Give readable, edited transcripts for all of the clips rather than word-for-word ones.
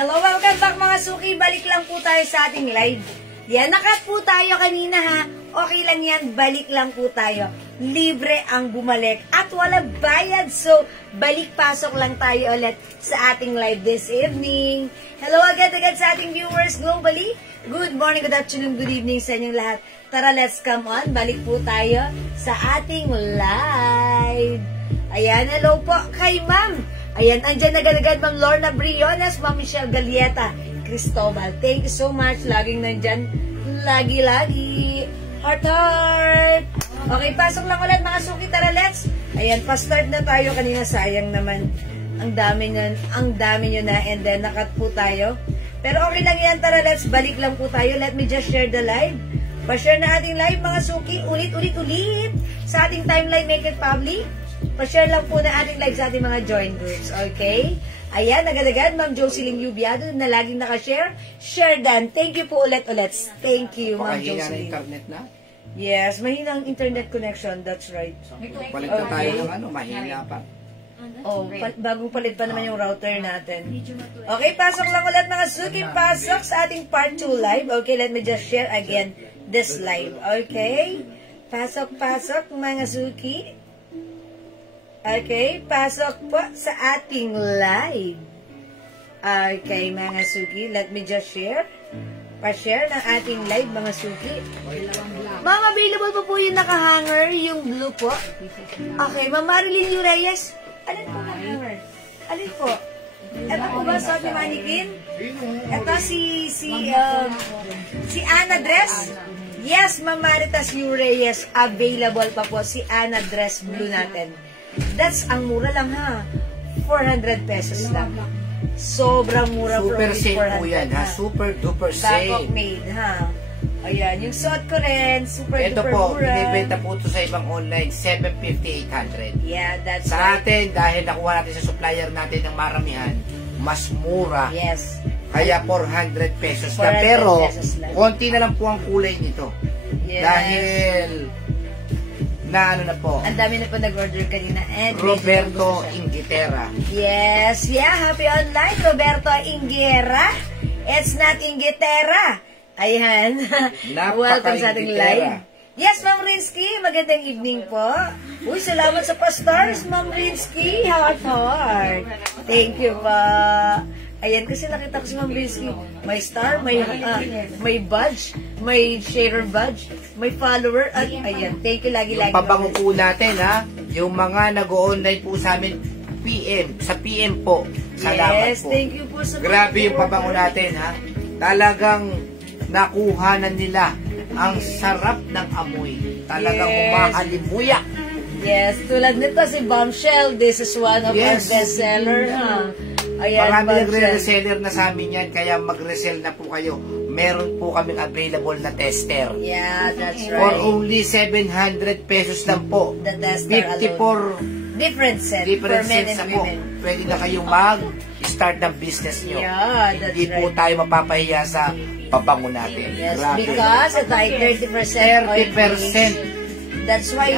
Hello, welcome back mga suki. Balik lang po tayo sa ating live. Yan, nakat po tayo kanina ha. Okay lang yan, balik lang po tayo. Libre ang bumalik at walang bayad. So, balik-pasok lang tayo ulit sa ating live this evening. Hello agad-agad sa ating viewers globally. Good morning, good afternoon, good evening sa inyong lahat. Tara, let's come on. Balik po tayo sa ating live. Ayan, hello po kay ma'am. Ayan, andyan agad-agad Ma'am Lorna Briones, Ma'am Michelle Galieta, Cristobal. Thank you so much. Laging nandyan. Lagi-lagi. Heart. Okay, pasok lang ulit mga suki. Tara, let's. Ayan, pa-start na tayo kanina. Sayang naman. Ang dami nyo na. And then, nakat po tayo. Pero okay lang yan. Tara, let's. Balik lang po tayo. Let me just share the live. Pa-share na ating live mga suki. Ulit. Sa ating timeline, make it public. Pa-share lang po na ating live sa ating mga join groups. Okay? Ayan, agad-agad, Ma'am Jocelyn Yubiado na laging nakashare. Share dan. Thank you po ulit. Thank you, Ma'am Jocelyn. Mahina na internet na? Yes, mahina ang internet connection. That's right. Palit na tayo ng mahina pa. Oh, bagong palit pa naman yung router natin. Okay, pasok lang ulit mga suki. Pasok sa ating part 2 live. Okay, let me just share again this live. Okay? Pasok mga suki. Okay, pasok po sa ating live. Okay, mga suki, let me just share. Pa-share ng ating live, mga suki. Ma'am, available po yung nakahanger, yung blue po. Okay, Ma'am Marilyn Reyes. Alin po nakahanger? Alin po? Ito po ba sa ating mannequin? Ito si Ana Dress. Yes, Ma'am Maritas Reyes, available pa po si Ana Dress blue natin. That's ang mura lang ha. 400 pesos lang. Sobrang mura. Super sale po yan ha. Super duper sale. Bangkok made ha. Ayan, yung suot ko rin. Super ito duper po, mura. binibenta po ito sa ibang online. 750, 800. Yeah, that's sa right. atin, dahil nakuha natin sa supplier natin ng maramihan, mas mura. Yes. Kaya 400 pesos 400 na. Pero, pesos lang. konti na lang po ang kulay nito. Yes. Dahil na ano na po. Ang dami na po nag-order kanina. And Roberto Ingitera. Yes, yeah, happy online, Roberto Ingera. It's not Ingitera. Ayan. Welcome sa ating live. Yes, Ma'am Rinsky, magandang evening po. Uy, salamat sa pa-stars, Ma'am Rinsky. Heart. Thank you po. Ayan, kasi nakita ko si Ma'am Rinsky. May star, may badge, may sharer badge, may follower, at ayan, thank you lagi-lagi. Yung pabango po natin, ha? Yung mga nag-o-online po sa amin, sa PM po. Salamat yes, po. Thank you po sa grabe yung pabango natin, ha? Talagang nakuha na nila ang sarap ng amoy. Talagang humahalimuyak. Yes, tulad nito si Bombshell. This is one of our bestseller, ha? Ayan, marami nagre-reseller na sa amin yan, kaya mag-resell na po kayo. Meron po kaming available na tester. Yeah, that's right. For only 700 pesos lang po. The tester 54 different set for men and women. Pwede na kayong mag-start ng business nyo. Yeah, that's Hindi right. po tayo mapapahiya sa pabango natin. Yes, grabe. because it's like 30% oil 30%. That's why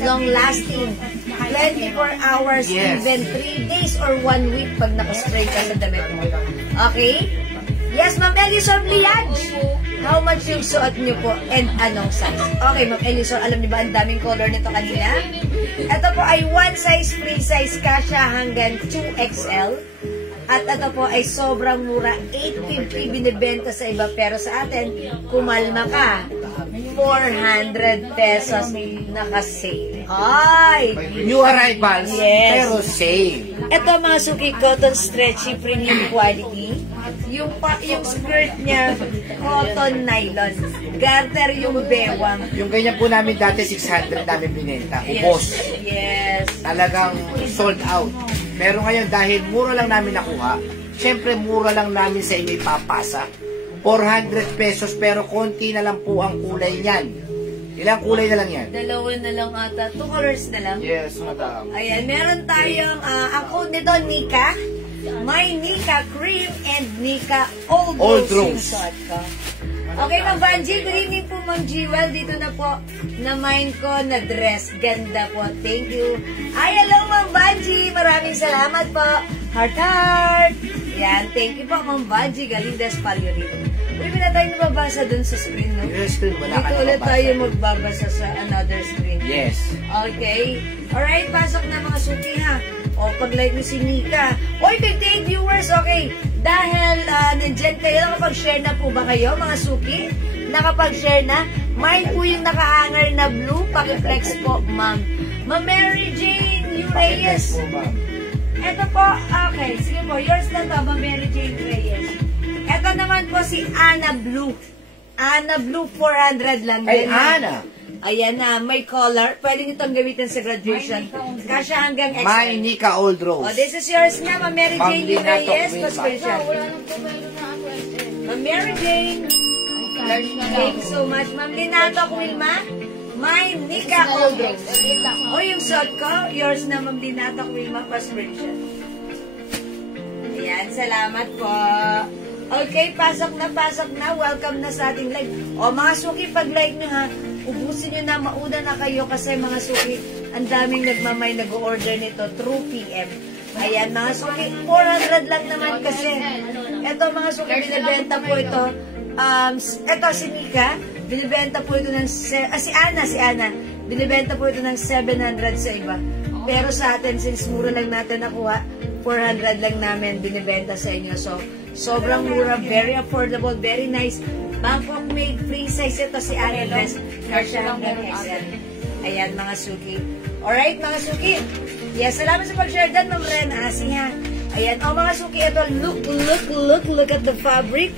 long-lasting. 24 hours, yes. Even 3 days or 1 week pag nakaspray ka sa damit mo. Okay? Yes, Ma'am Elisor Liage. How much yung suot niyo po and anong size? Okay, Ma'am Elisor, alam niyo ba ang daming color nito kanina? Ito po ay 1 size, free size, kasya hanggang 2XL. At ito po ay sobrang mura, 850 binibenta sa iba. Pero sa atin, kumalma ka, 400 pesos nakasale. Ay! New arrivals, yes. Pero sale. Ito mga suki, cotton stretchy premium quality. Yung skirt niya, cotton nylon. Garter yung bewang. Yung ganyan po namin dati, 600 namin binenta. Ubos. Yes. Talagang sold out. Pero ngayon, dahil mura lang namin nakuha, syempre mura lang namin sa inyo ipapasa. 400 pesos, pero konti na lang po ang kulay niyan. Ilang kulay na lang yan? Dalawa na lang ata. 2 colors na lang. Yes, madam. Ayan, meron tayong, ang code nito, Nika. May Nika Cream and Nika Old Rose. Okay, Ma'am Banji. Good evening po, Ma'am Jewel. Dito na po, na-mind ko na dress. Ganda po. Thank you. Ay, hello, Ma'am Banji. Maraming salamat po. Heart, heart. Ayan, thank you po, Ma'am Baji, galing Despalio rito. Pwede na tayo nababasa dun sa screen, no? Yung screen, wala ka Dito ulit nababasa. tayo magbabasa sa another screen. Yes. Okay. Alright, pasok na mga suki ha. O, pag-like ni si Nika. Oy, 58 viewers, okay. Dahil nandiyan kayo, nakapag-share na po ba kayo, mga suki? Nakapag-share na? Mine po yung nakahanger na blue. Paki-flex po, ma'am. Ma'am Mary Jane Reyes. Po, ma'am. Ito po, okay. Sige po, yours na to, Ma'am Mary Jane Reyes. Ito naman po si Ana Blue. Ana Blue, 400 lang. Ay, din. Ana. Ayan na, may collar. Pwede itong gamitin sa graduation. Kasya hanggang XL. My Nika Old Rose. Oh, this is yours nga, Ma'am Mary Ma'am Jane Linato Reyes. Wilma. Pa-special. Ma'am Mary Jane. Thank you so much. Ma'am Linato Wilma. My Nika Old Rose. O, yung suot ko, yours na, Ma'am Linato Wilma. Pa-special. Ayan, salamat po. Okay, pasok na. Welcome na sa ating live. O, mga suki, pag-like nyo ha, ubusin nyo na, mauna na kayo kasi mga suki, ang daming nag-order nito through PM. Ayan, mga suki, 400 lang naman kasi. Ito, mga suki, binibenta po ito. Ito, si Mika, binibenta po ito ng, si Ana, binibenta po ito ng 700 sa iba. Pero sa atin, since mura lang natin nakuha, 400 lang namin binibenta sa inyo. So, sobrang mura, very affordable, very nice. Bangkok made, free size ito si Ana Dress. Kasya hanggang XL. Ayan, mga suki. Alright, mga suki. Yes, salamat sa pag-share dyan, Ma'am Ren. Asi ha. Ayan, mga suki, ito, look at the fabric.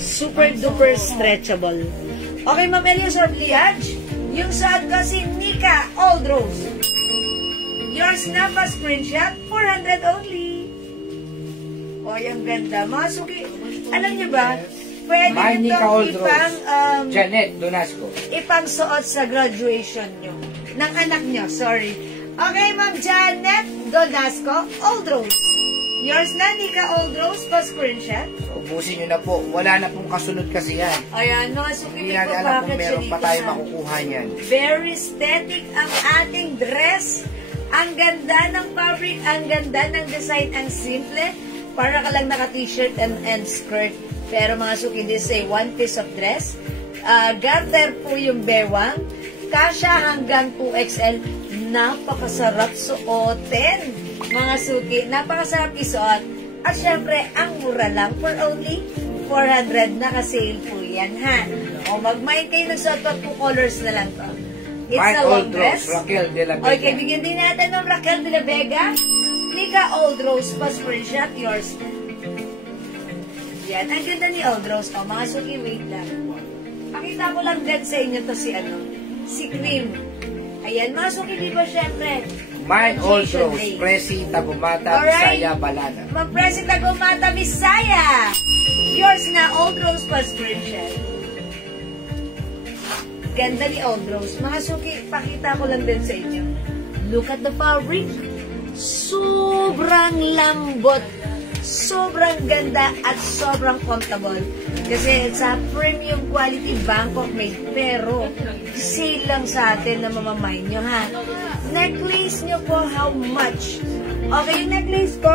Super duper stretchable. Okay, Ma'am Elias or Pliage. Yung saad ko si Nika Old Rose. Yours na pa screenshot, 400 only. O, yung ganda. Mga suki, alam niyo ba, pwede My Nika itong Old ipang, Rose. Janet Donasco. ipang suot sa graduation nyo. Ng anak nyo, sorry. Okay, Ma'am Janet Donasco, Old Rose. Yours na, Nika Old Rose, pa screenshot. Ubusin nyo na po. Wala na pong kasunod kasi yan. Ayan, mga suki, Hindi may natin alam kung papacket siya meron pa dito, tayo ha? makukuha niyan. Very aesthetic ang ating dress. Ang ganda ng fabric, ang ganda ng design, ang simple. Para ka lang naka-t-shirt and skirt. Pero mga suki, this is a one piece of dress. Garter po yung bewang. Kasya hanggang 2XL. Napakasarap suotin. Mga suki, napakasarap isuot. At syempre, ang mura lang for only 400. Naka-sale po yan, ha? O, mag-mind kayo ng suot, 2 colors na lang to. It's My a Old long dress. Rose, Raquel de la Vega. Okay, bigyan din natin ng Raquel de la Vega. Nika Old Rose, pa screenshot, yours. Yan, ang ganda ni Old Rose. O, mga suki, wait lang. Pakita ko lang din sa inyo to si Cream. Ayan, mga suki, di ba syempre? My Old Graduation Rose, day. Presi, Tagumata, Alright. Bisaya, Balana. Mag-presi Tagumata, Bisaya. Yours na, Old Rose, pa screenshot. Ganda ni Old Rose. Mga suki, pakita ko lang din sa inyo. Look at the fabric. Sobrang lambot. Sobrang ganda at sobrang comfortable. Kasi it's a premium quality Bangkok made. Pero, sale lang sa atin na mamamay nyo, ha? Necklace nyo po, how much? Okay, yung necklace ko,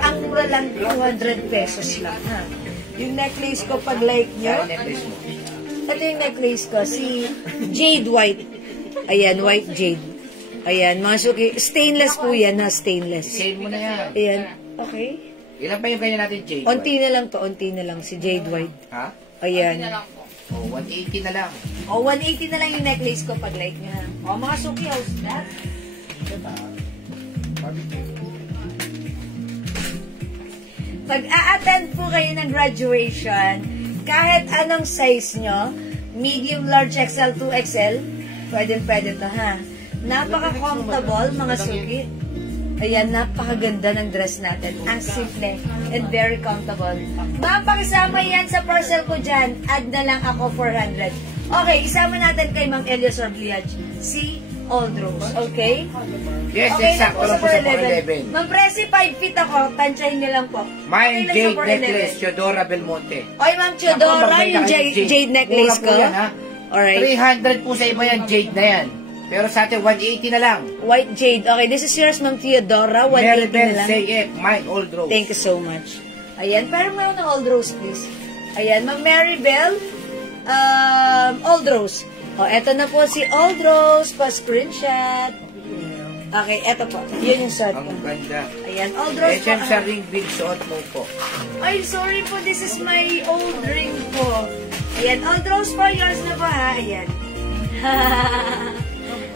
ang mura lang 200 pesos lang, ha? Yung necklace ko, pag like nyo, ito yung necklace ko, si Jade White. Ayan, white jade. Ayan, mga suki. Stainless po yan, ha? Stainless. Save mo na yan. Ayan, okay. Ilan pa yung kanya natin, Jade? Unti na lang to, unti na lang, si Jade White. Ha? Ayan. Oh, 180 na lang. O, 180 na lang yung necklace ko pag like nyo, ha? O, mga suki, how's that? Pag a-attend po kayo ng graduation, kahit anong size nyo, medium, large, XL, 2XL, pwede to, ha? Napaka-comfortable, mga suki. Ayan, napakaganda ng dress natin. Ang simple and very comfortable. Ma'am, pakisama yan sa parcel ko dyan. Add na lang ako 400. Okay, isama natin kay Ma'am Elias Orbliage. Si Old Rose, okay? Yes, Okay na exact. Wala po sa 411. Ma'am Presi, 5 feet ako. Tansyahin niyo lang po. My Okay lang sa Jade 411. necklace, Theodora Belmonte. Okay, Ma'am Theodora, Naku, yung magbenta kayo, jade necklace Mura ko. po yan, ha? Alright. 300 po sa iba yan, Jade na yan. Pero sa atin, 180 na lang. White jade. Okay, this is yours, Ma'am Theodora. 180 na Melbel lang. Sayet, My Old Rose. Thank you so much. Ayan, parang meron ng Old Rose, please. Ayan, Ma'am Maribel, Old Rose. O, eto na po si Old Rose, pa-screenshot. Okay, eto po. Yun yung suot ko. Ang ganda. Ayan, Old Rose po. Sa ring big suot mo po. Ay, sorry po, this is my old ring po. Ayan, Old Rose po, yours na po ha. Ayan.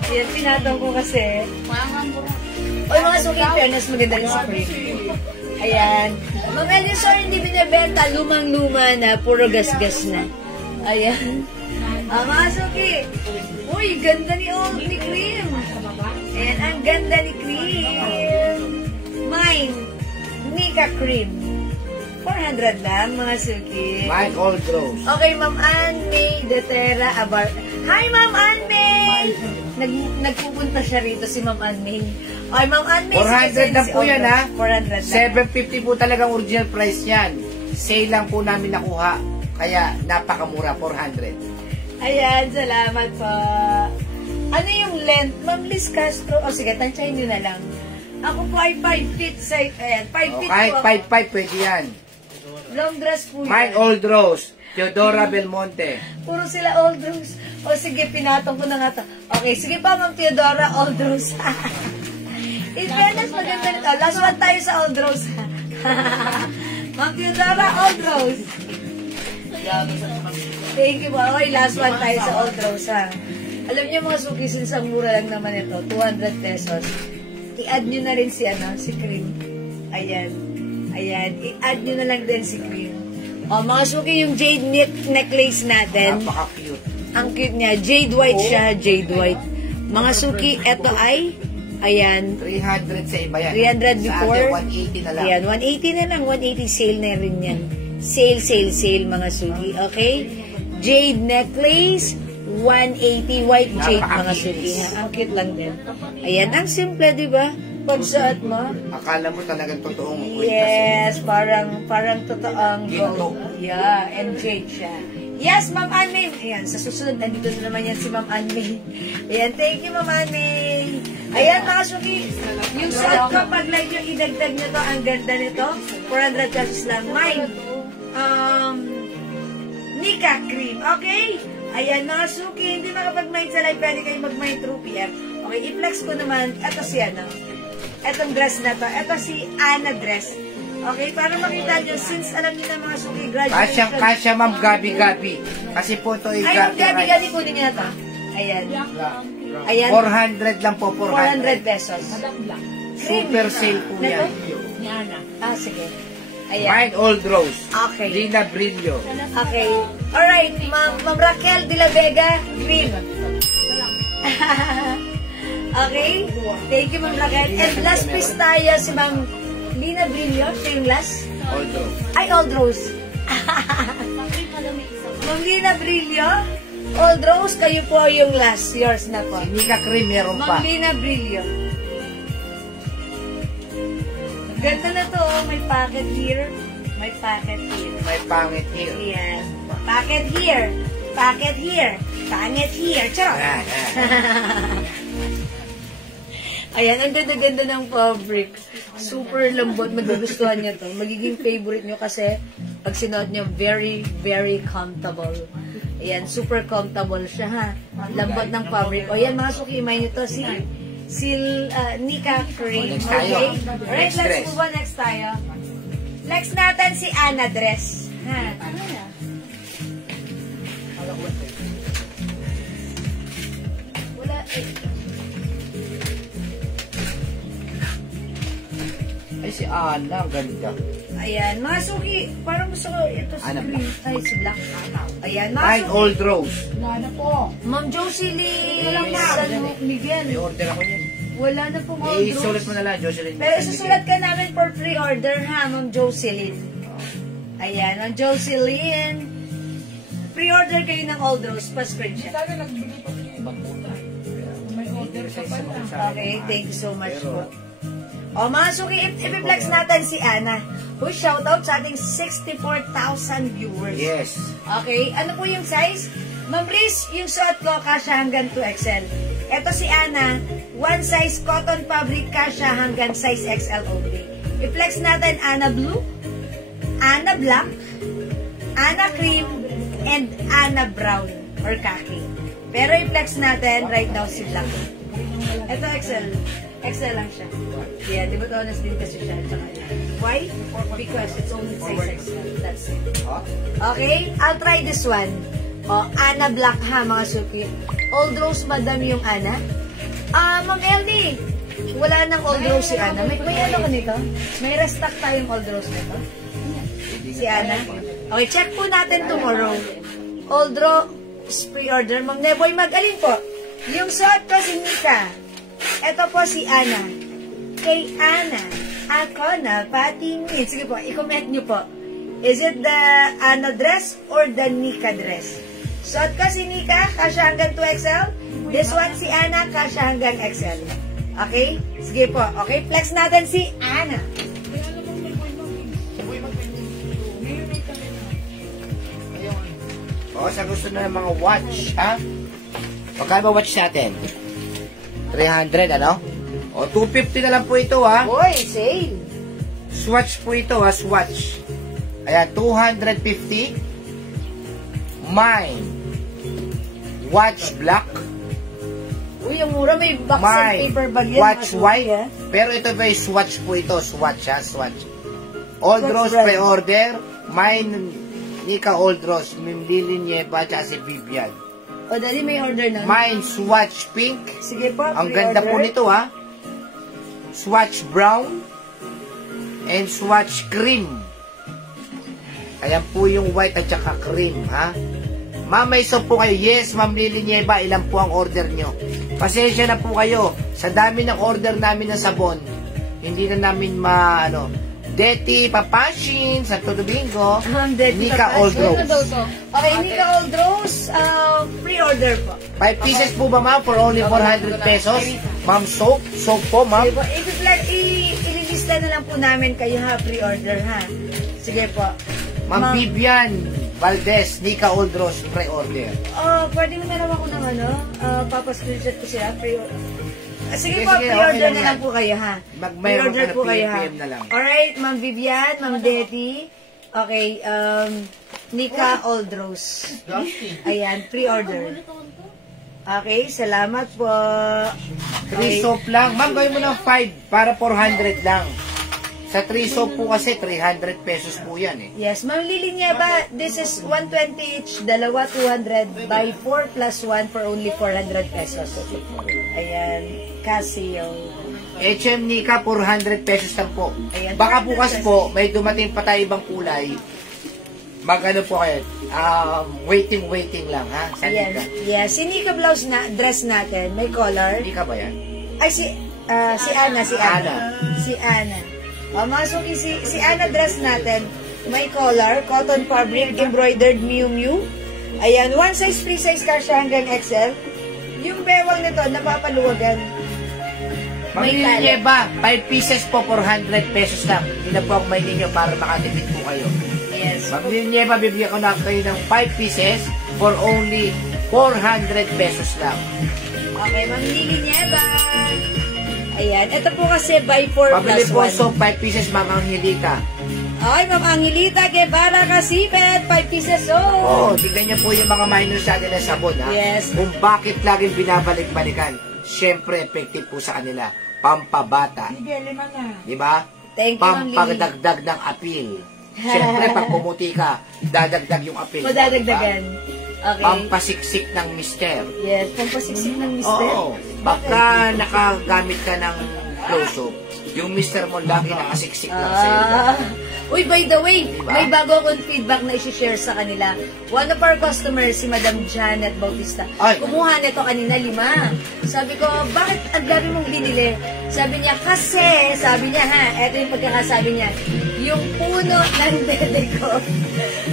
Ayan, pinatong ko kasi. O, mga suki, fairness, maganda rin sa cream. Ayan. Ma'am Elisor, hindi binibenta. Lumang-luma na. Puro gas-gas na. Ayan. Mga suki. Uy, ganda ni Cream. Ayan, ang ganda ni Cream. Mine. Nika Cream. 400 lang, mga suki. Mine Old Rose. Okay, Ma'am Anne May Detera Abar. Hi, Ma'am Anne May! Nagpupunta siya rito si Ma'am Anne May. Okay, Ma'am Anne May. 400 lang po yan, ha? 400 lang. 750 po talagang original price yan. Sale lang po namin nakuha. Kaya napakamura, 400. Ayan, salamat po. Ano yung length? Ma'am Liz Castro. O sige, tansyahin nyo na lang. Ako po ay 5 feet. Ayan, 5 feet Kahit po. 5'5", pwede yan. Long dress po yan. Mine Old Rose. Teodora Belmonte. Puro sila Old Rose. O sige, pinatong ko na nga to. Okay, sige pa, Ma'am Teodora, Old Rose. In fairness, maganda nito. Last one tayo sa Old Rose. Ma'am Teodora, Old Rose. Thank you po. Okay, last one tayo sa Old Rose, ha. Alam niyo mga suki, since ang mura lang naman ito, 200 pesos. I-add nyo na rin si Cream. Ayan. Ayan. I-add nyo na lang din si Cream. O, mga suki, yung jade necklace natin. Napaka-cute. Ang cute niya. Jade white siya. Jade white. Mga suki, eto ay, ayan. 300 sa iba yan. 300 before. Sa atin, 180 na lang. Ayan, 180 na lang. 180 sale na rin yan. Sale, sale, sale, mga suki. Okay? Jade necklace. 180 white jade, mga suki. Ang cute lang din. Ayan, ang simple, di ba? Pagsuot mo. Akala mo talagang totoong Yes, parang totoong Ginto. Yeah, and jade siya. Yes, Ma'am Anne. Ayan, sa susunod, nandito na naman yan si Ma'am Anne. Ayan, thank you, Ma'am Anne. Ayan, mga suki, yung suot ko, pag like yung idagdag nyo to, ang ganda nito, 400 pesos lang. Mine, Nika Cream, okay? Ayan, mga suki, hindi makapag-mind sa live, pwede kayo mag-mind through PM. Okay, i-flex ko naman, eto si etong dress na to, eto si Ana dress. Okay, para makita nyo, since alam nyo na mga suki, graduation. Kasya, Ma'am Gabi. Kasi po ito ay Ay, Ma'am Gabi, kunin nyo na to. Ayan. Ayan. 400 lang po, 400 pesos. Super sale po yan. Ah, sige. Ayan. Mine Old Rose. Okay. Lina Brillo. Okay. Alright, Ma'am Raquel de la Vega, green. Okay? Thank you, Ma'am Raquel. And last piece tayo si Ma'am Lina Brillo. Siya yung last. Old Rose. Ay, Old Rose. Ma'am Lina Brillo. Old Rose, kayo po yung last. Yours na po. Si Nika Cream meron pa. Ma'am Lina Brillo. Ganda na to, oh. May pocket here. May pocket here. May pangit here. Ayan. Pocket here. Pocket here. Pangit here. Charot. Ayan, ang ganda-ganda ng fabric. Super lambot. Magugustuhan nyo to. Magiging favorite nyo kasi pag sinuot nyo, very, very comfortable. Ayan, super comfortable siya, ha. Lambot ng fabric. O, yan, mga suki, imay nyo to. Si Nika Cream. Next tayo. Okay? Alright, let's move on. Next tayo. Next natin si Ana dress. Ha? Wala eh. Ay, si Ana, ang ganda. Ayan, mga suki, parang gusto ko ito si Ana green. Ay, si black. Ayan, mga Mine suki. Old Rose. Ma'am Jocelyn San Miguel. May order ako yun. Wala na pong old Isulat rose. mo na lang, Jocelyn. Pero isusulat ka namin for pre-order, ha, Ma'am Jocelyn. Ayan, Ma'am Jocelyn. Pre-order kayo ng Old Rose, pa-screenshot. Okay, thank you so much po. O, mga suki, i-flex natin si Ana. Who shoutout sa ating 64,000 viewers. Yes. Okay, ano po yung size? Ma'am Riz, yung suot ko, kasya hanggang 2XL. Ito si Ana, one size cotton fabric, kasya hanggang size XL only. I-flex natin, Ana Blue. Ana Black, Ana Cream, and Ana Brown or Khaki. Pero i-flex natin right now si Black. Ito XL. XL lang siya. Yeah, di ba tonas din kasi siya. Why? Because it's only size XL. That's it. Okay? I'll try this one. Ana Black ha, mga suki. Old Rose madami yung Ana. Ma'am LD, wala nang Old Rose si Ana. May ano ko nito? May restock tayong Old Rose nito? Si Ana? Okay, check po natin tomorrow. Old Rose pre-order. Ma'am Neboy, mag-alin po? Yung suot ko si Nika. Ito po si Ana. Kay Ana, ako na patingin. Sige po, i-comment nyo po. Is it the Ana dress or the Nika dress? Suot ko si Nika, kasya hanggang 2XL. This one si Ana, kasya hanggang XL. Okay? Sige po. Okay, flex natin si Ana. Sa gusto na ng mga watch, ha? Magkano ba watch natin? 300, ano? 250 na lang po ito, ha? Boy, sale. Swatch po ito, ha? Swatch. Ayan, 250. Mine. Watch black. Uy, yung mura, may box and Mine. paper bag yan. Watch white. Pero ito ba yung swatch po ito? Swatch, ha? Swatch. Old Rose pre-order. Mine, Nika Old Rose. Lily Nieva, tsaka si Vivian. O, dali may order na. Mine, swatch pink. Sige po, Ang ganda po nito, ha? Swatch brown. And swatch cream. Ayan po yung white at saka cream, ha? Ma'am, may soap po kayo. Yes, Ma'am Lily Nieva, ilan po ang order nyo? Pasensya na po kayo. Sa dami ng order namin ng sabon, hindi na namin Deti, Papashin, Santo Domingo, Nika Old Rose. Okay, Nika Old Rose, pre-order po. 5 pieces po ba, ma'am? For only 400 pesos? Ma'am, soap? Soap po, ma'am? Ililista na lang po namin kayo ha, pre-order ha. Sige po. Ma'am Vivian Valdez, Nika Old Rose, pre-order. Pwede na meron ako ng papascreenshot ko sila, pre-order. Sige po, sige, pre-order okay na lang po kayo ha. Mayroon Pre-order ka na po kayo ha. PM na lang. Alright, Ma'am Vivian, Ma'am Deti. Okay, Nika Old Rose. Ayan, pre-order. Okay, salamat po. 3 soap lang. Ma'am, gawin mo ng 5 para 400 lang. Sa 3 soap po kasi, 300 pesos po yan eh. Yes, Ma'am Lily Nieva, this is 120 each, dalawa 200, buy 4 plus 1 for only 400 pesos. Ayan, Casio. HM Nika, 400 pesos lang po. Ayan, Baka bukas po, may dumating pa tayo ibang kulay. Mag-ano po kayo, waiting lang ha, sa Ayan, Nika. yes, si Nika blouse na, dress natin, may color. Nika ba yan? Ay, si Ana. Si Ana. Mga suki, si Ana dress natin, may collar, cotton fabric, embroidered Miu Miu. Ayan, one size, free size kasya hanggang XL. Yung bewang nito, napapaluwagan. Ma'am Lily Nieva, 5 pieces po, 400 pesos lang. Hindi na po ang may ninyo para makatipid po kayo. Yes. Ma'am Lily Nieva, bibigyan ko na kayo ng 5 pieces for only 400 pesos lang. Okay, Ma'am Lily Nieva. Ayan, ito po kasi buy 4 Pabili plus po 1. so 5 pieces, Ma'am Angelita. Okay, Ma'am Angelita, Guevara Kasipet, 5 pieces Oo, tignan niyo po yung mga minors natin na sabon, ha? Yes. Kung bakit laging binabalik-balikan. Siyempre, effective po sa kanila. Pampabata. Di ba? Thank you, Ma'am Lily. Pampagdagdag ng appeal. Siyempre, pag pumuti ka, dadagdag yung appeal. Madadagdagan. Okay. Pampasiksik ng mister. Yes, pampasiksik ng mister. Oo. Baka nakagamit ka ng close-up, yung mister mo lagi nakasiksik lang sa'yo. Uy, by the way, diba? may bago akong feedback na isi-share sa kanila. One of our customers, si Madam Janet Bautista, Ay. kumuha nito kanina 5. Sabi ko, bakit ang dami mong binili? Sabi niya, kasi, sabi niya ha, eto yung pagkakasabi niya, yung puno ng dede ko,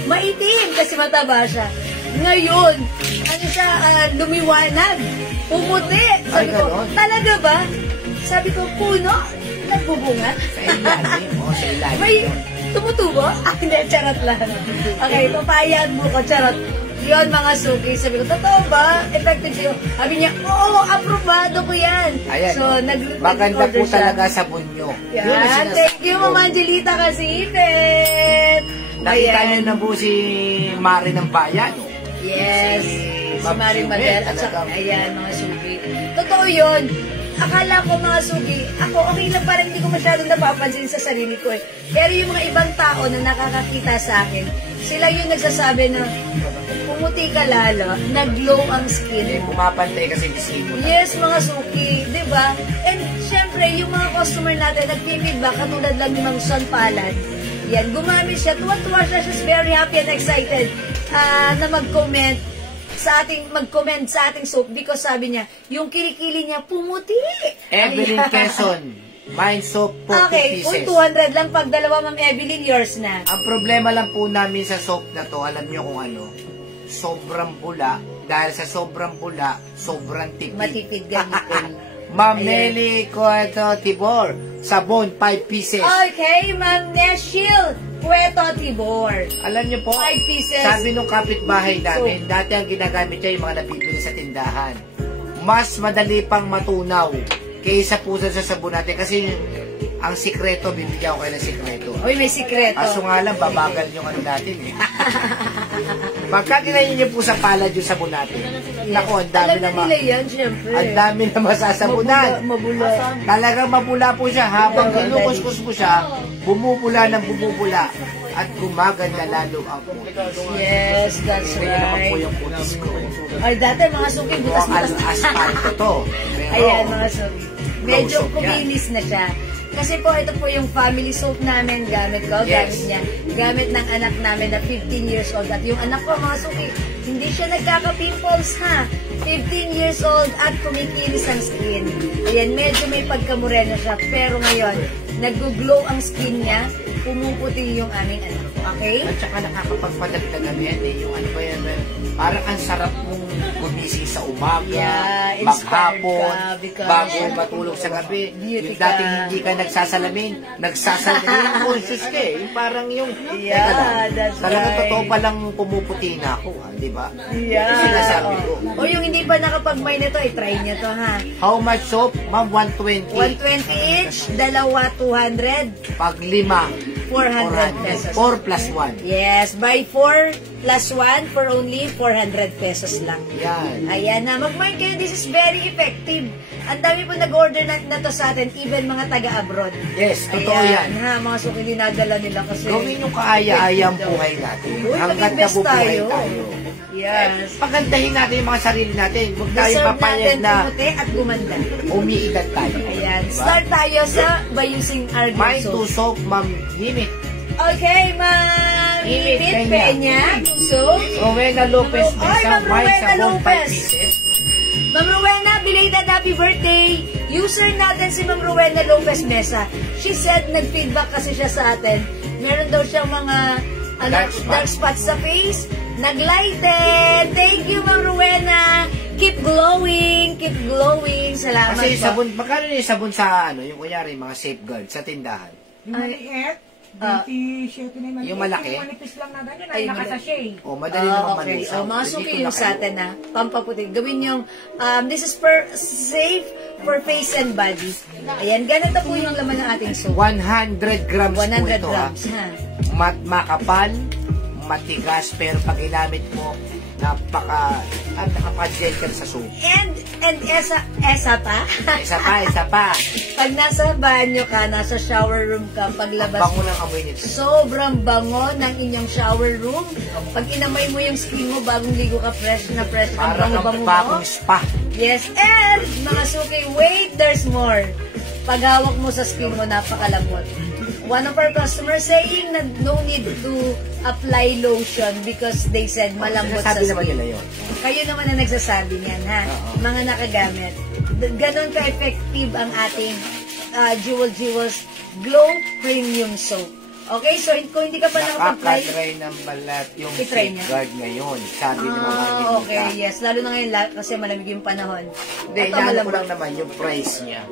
maitim kasi mataba siya. Ngayon, ano siya, lumiwanag, pumuti. Sabi ko, talaga ba? Sabi ko, puno? Nagbubunga? Sa ilalim. Sa ilalim. May tumutubo? Hindi, charot lang. Okay, papayag mo ko, charot. Yun, mga suki. Sabi ko, totoo ba? Effective sa'yo? Sabi niya, oo, aprobado ko yan. Ayan. So, maganda po talaga sabon nyo. Yan, thank you, Mama Angelita Kasipet. Nakita Ayan. niyo na po si Mari ng Bayan. Yes. Si Ma'am Maring Sumel, Madel. At saka, talagang- ayan, mga sugi. Totoo yun. Akala ko mga sugi, ako okay lang, parang hindi ko masyadong napapansin sa sarili ko eh. Pero yung mga ibang tao na nakakakita sa akin, sila yung nagsasabi na pumuti ka lalo, nag-glow ang skin Hindi mo. pumapantay kasi skin mo. Yes, mga suki, di ba? And syempre, yung mga customer natin, nag-feedback, katulad lang ni Mang Son Palad. Yan, gumamit siya, tuwa-tuwa siya, she's very happy and excited na mag-comment sa ating soap because sabi niya, yung kilikili niya pumuti. Evelyn Ayan. Quezon, Mind Soap po, Okay, 2 pieces. 200 lang pag dalawa, Ma'am Evelyn, yours na. Ang problema lang po namin sa soap na to, alam niyo kung ano, sobrang bula. Dahil sa sobrang bula, sobrang tipid. Matipid gamitin. Ma'am Ayan. Nelly Coeto Tibor, sabon, 5 pieces. Okay, Ma'am Neshil, Pueto Tibor. Alam niyo po, 5 pieces. sabi nung kapitbahay namin, dati ang ginagamit niya yung mga nabibili sa tindahan. Mas madali pang matunaw kaysa po sa sabon natin. Kasi ang sikreto, bibigyan ko kayo ng sikreto. Uy, may sikreto. Kaso nga lang, babagal yung ano natin eh. Pagka tinayin niyo po sa palad yung sabon natin, naku, ang dami Alam na naman. nila yan, syempre. Ang dami na masasabunan. Mabula. Talagang mabula po siya. Habang Yeah, kinukuskus mo siya, bumubula ng bumubula. At gumaganda lalo ang putis. Yes, that's Ganyan naman po right. yung putis ko. Ay, dati mga suki, butas-butas. Asfalto to. Pero, Ayan, mga suki. Medyo soap yan. kuminis na siya. Kasi po, ito po yung family soap namin. Gamit ko, Yes. gamit niya. Gamit ng anak namin na 15 years old. At yung anak ko, mga suki, hindi siya nagkaka-pimples, ha? 15 years old at kumikinis ang skin. Ayan, medyo may pagkamurena siya. Pero ngayon, nag-glow ang skin niya. Pumuputi yung aming anak. Okay? At saka nakakapagpadagdagan yan eh. Yung ano ba yan, parang ang sarap mong gumising sa umaga, Yeah, inspired maghapon, ka because- bago matulog sa gabi. Beauty Yung dating ka. hindi ka nagsasalamin, nagsasalamin, conscious ka eh. Yung parang yung, Yeah, teka lang, that's talagang right. totoo palang pumuputi na ako, ha, di ba? Yeah. Yung sinasabi ko. O yung hindi pa nakapag-may nito, try niyo to, ha? How much soap? Ma'am, 120. 120 each, dalawa 200, Pag 5, 400 pesos. 4 plus 1. Yes, buy 4 plus 1 for only 400 pesos lang. Yan. Ayan na, mag-mark kayo, this is very effective. Ang dami po nag-order na to sa atin, even mga taga-abroad. Yes, totoo Ayan, yan. ha, mga suki dinadala nila kasi. Gawin yung kaaya-aya ang buhay natin. Uy, Hanggat mag-invest nabubuhay tayo. tayo. Yes. Pagandahin natin yung mga sarili natin. Huwag tayo Deserve papayag natin na pumuti at gumanda. umiigat tayo. Ayan. Diba? Start tayo by using Argan Mind soap. to soap, Ma'am Himit. Okay, Ma'am Ibit Ibit Peña. Peña. So, Rowena Lopez Ay, Mesa, Ma'am White Rowena Sabon, 5 Lopez. pieces. Ma'am Rowena, belated happy birthday. User natin si Ma'am Rowena Lopez Mesa. She said, nag-feedback kasi siya sa atin. Meron daw siyang mga dark spots sa face. Naglighten. Thank you, Ma'am Rowena. Keep glowing. Keep glowing. Salamat Kasi yung po. sabon, magkano yung sabon sa, ano, yung kunyari, mga safeguard sa tindahan? Yung maliit, 27 na yung Yung malaki? Yung manipis lang na ganyan, Ay, ay nakasashay. O, madali naman okay. manusaw. Oh, mga Hindi suki ko yung na sa kayo. atin na pampaputi. Gawin yung, this is safe for face and body. Ayan, ganito po yung laman ng ating soap. 100 grams 100 po ito, grams, ha? makapal, matigas, pero pag ginamit mo, napaka-gentle sa soap. And esa pa. Isa pa. Pag nasa banyo ka, nasa shower room ka, paglabas Bango mo, ng amoy nito. sobrang bango ng inyong shower room. Pag inamay mo yung skin mo, bagong ligo ka, fresh na fresh. Ang Parang bango-bango ang mo. bagong spa. Yes, and mga suki, wait, there's more. Pag hawak mo sa skin mo, napakalambot. One of our customers saying na no need to apply lotion because they said malambot sa Sabi naman skin. nila yun. Kayo naman ang nagsasabi niyan, ha? Oo. Mga nakagamit. Ganon ka-effective ang ating Jewels Glow Premium Soap. Okay, so kung hindi ka pa nakapag-apply, Nakaka-dry ng balat yung I-try niya. safeguard ngayon. Sabi ni mga okay, yes. Lalo na ngayon kasi malamig yung panahon. Hindi, Ito, inaano ko malambot. lang naman yung price niya.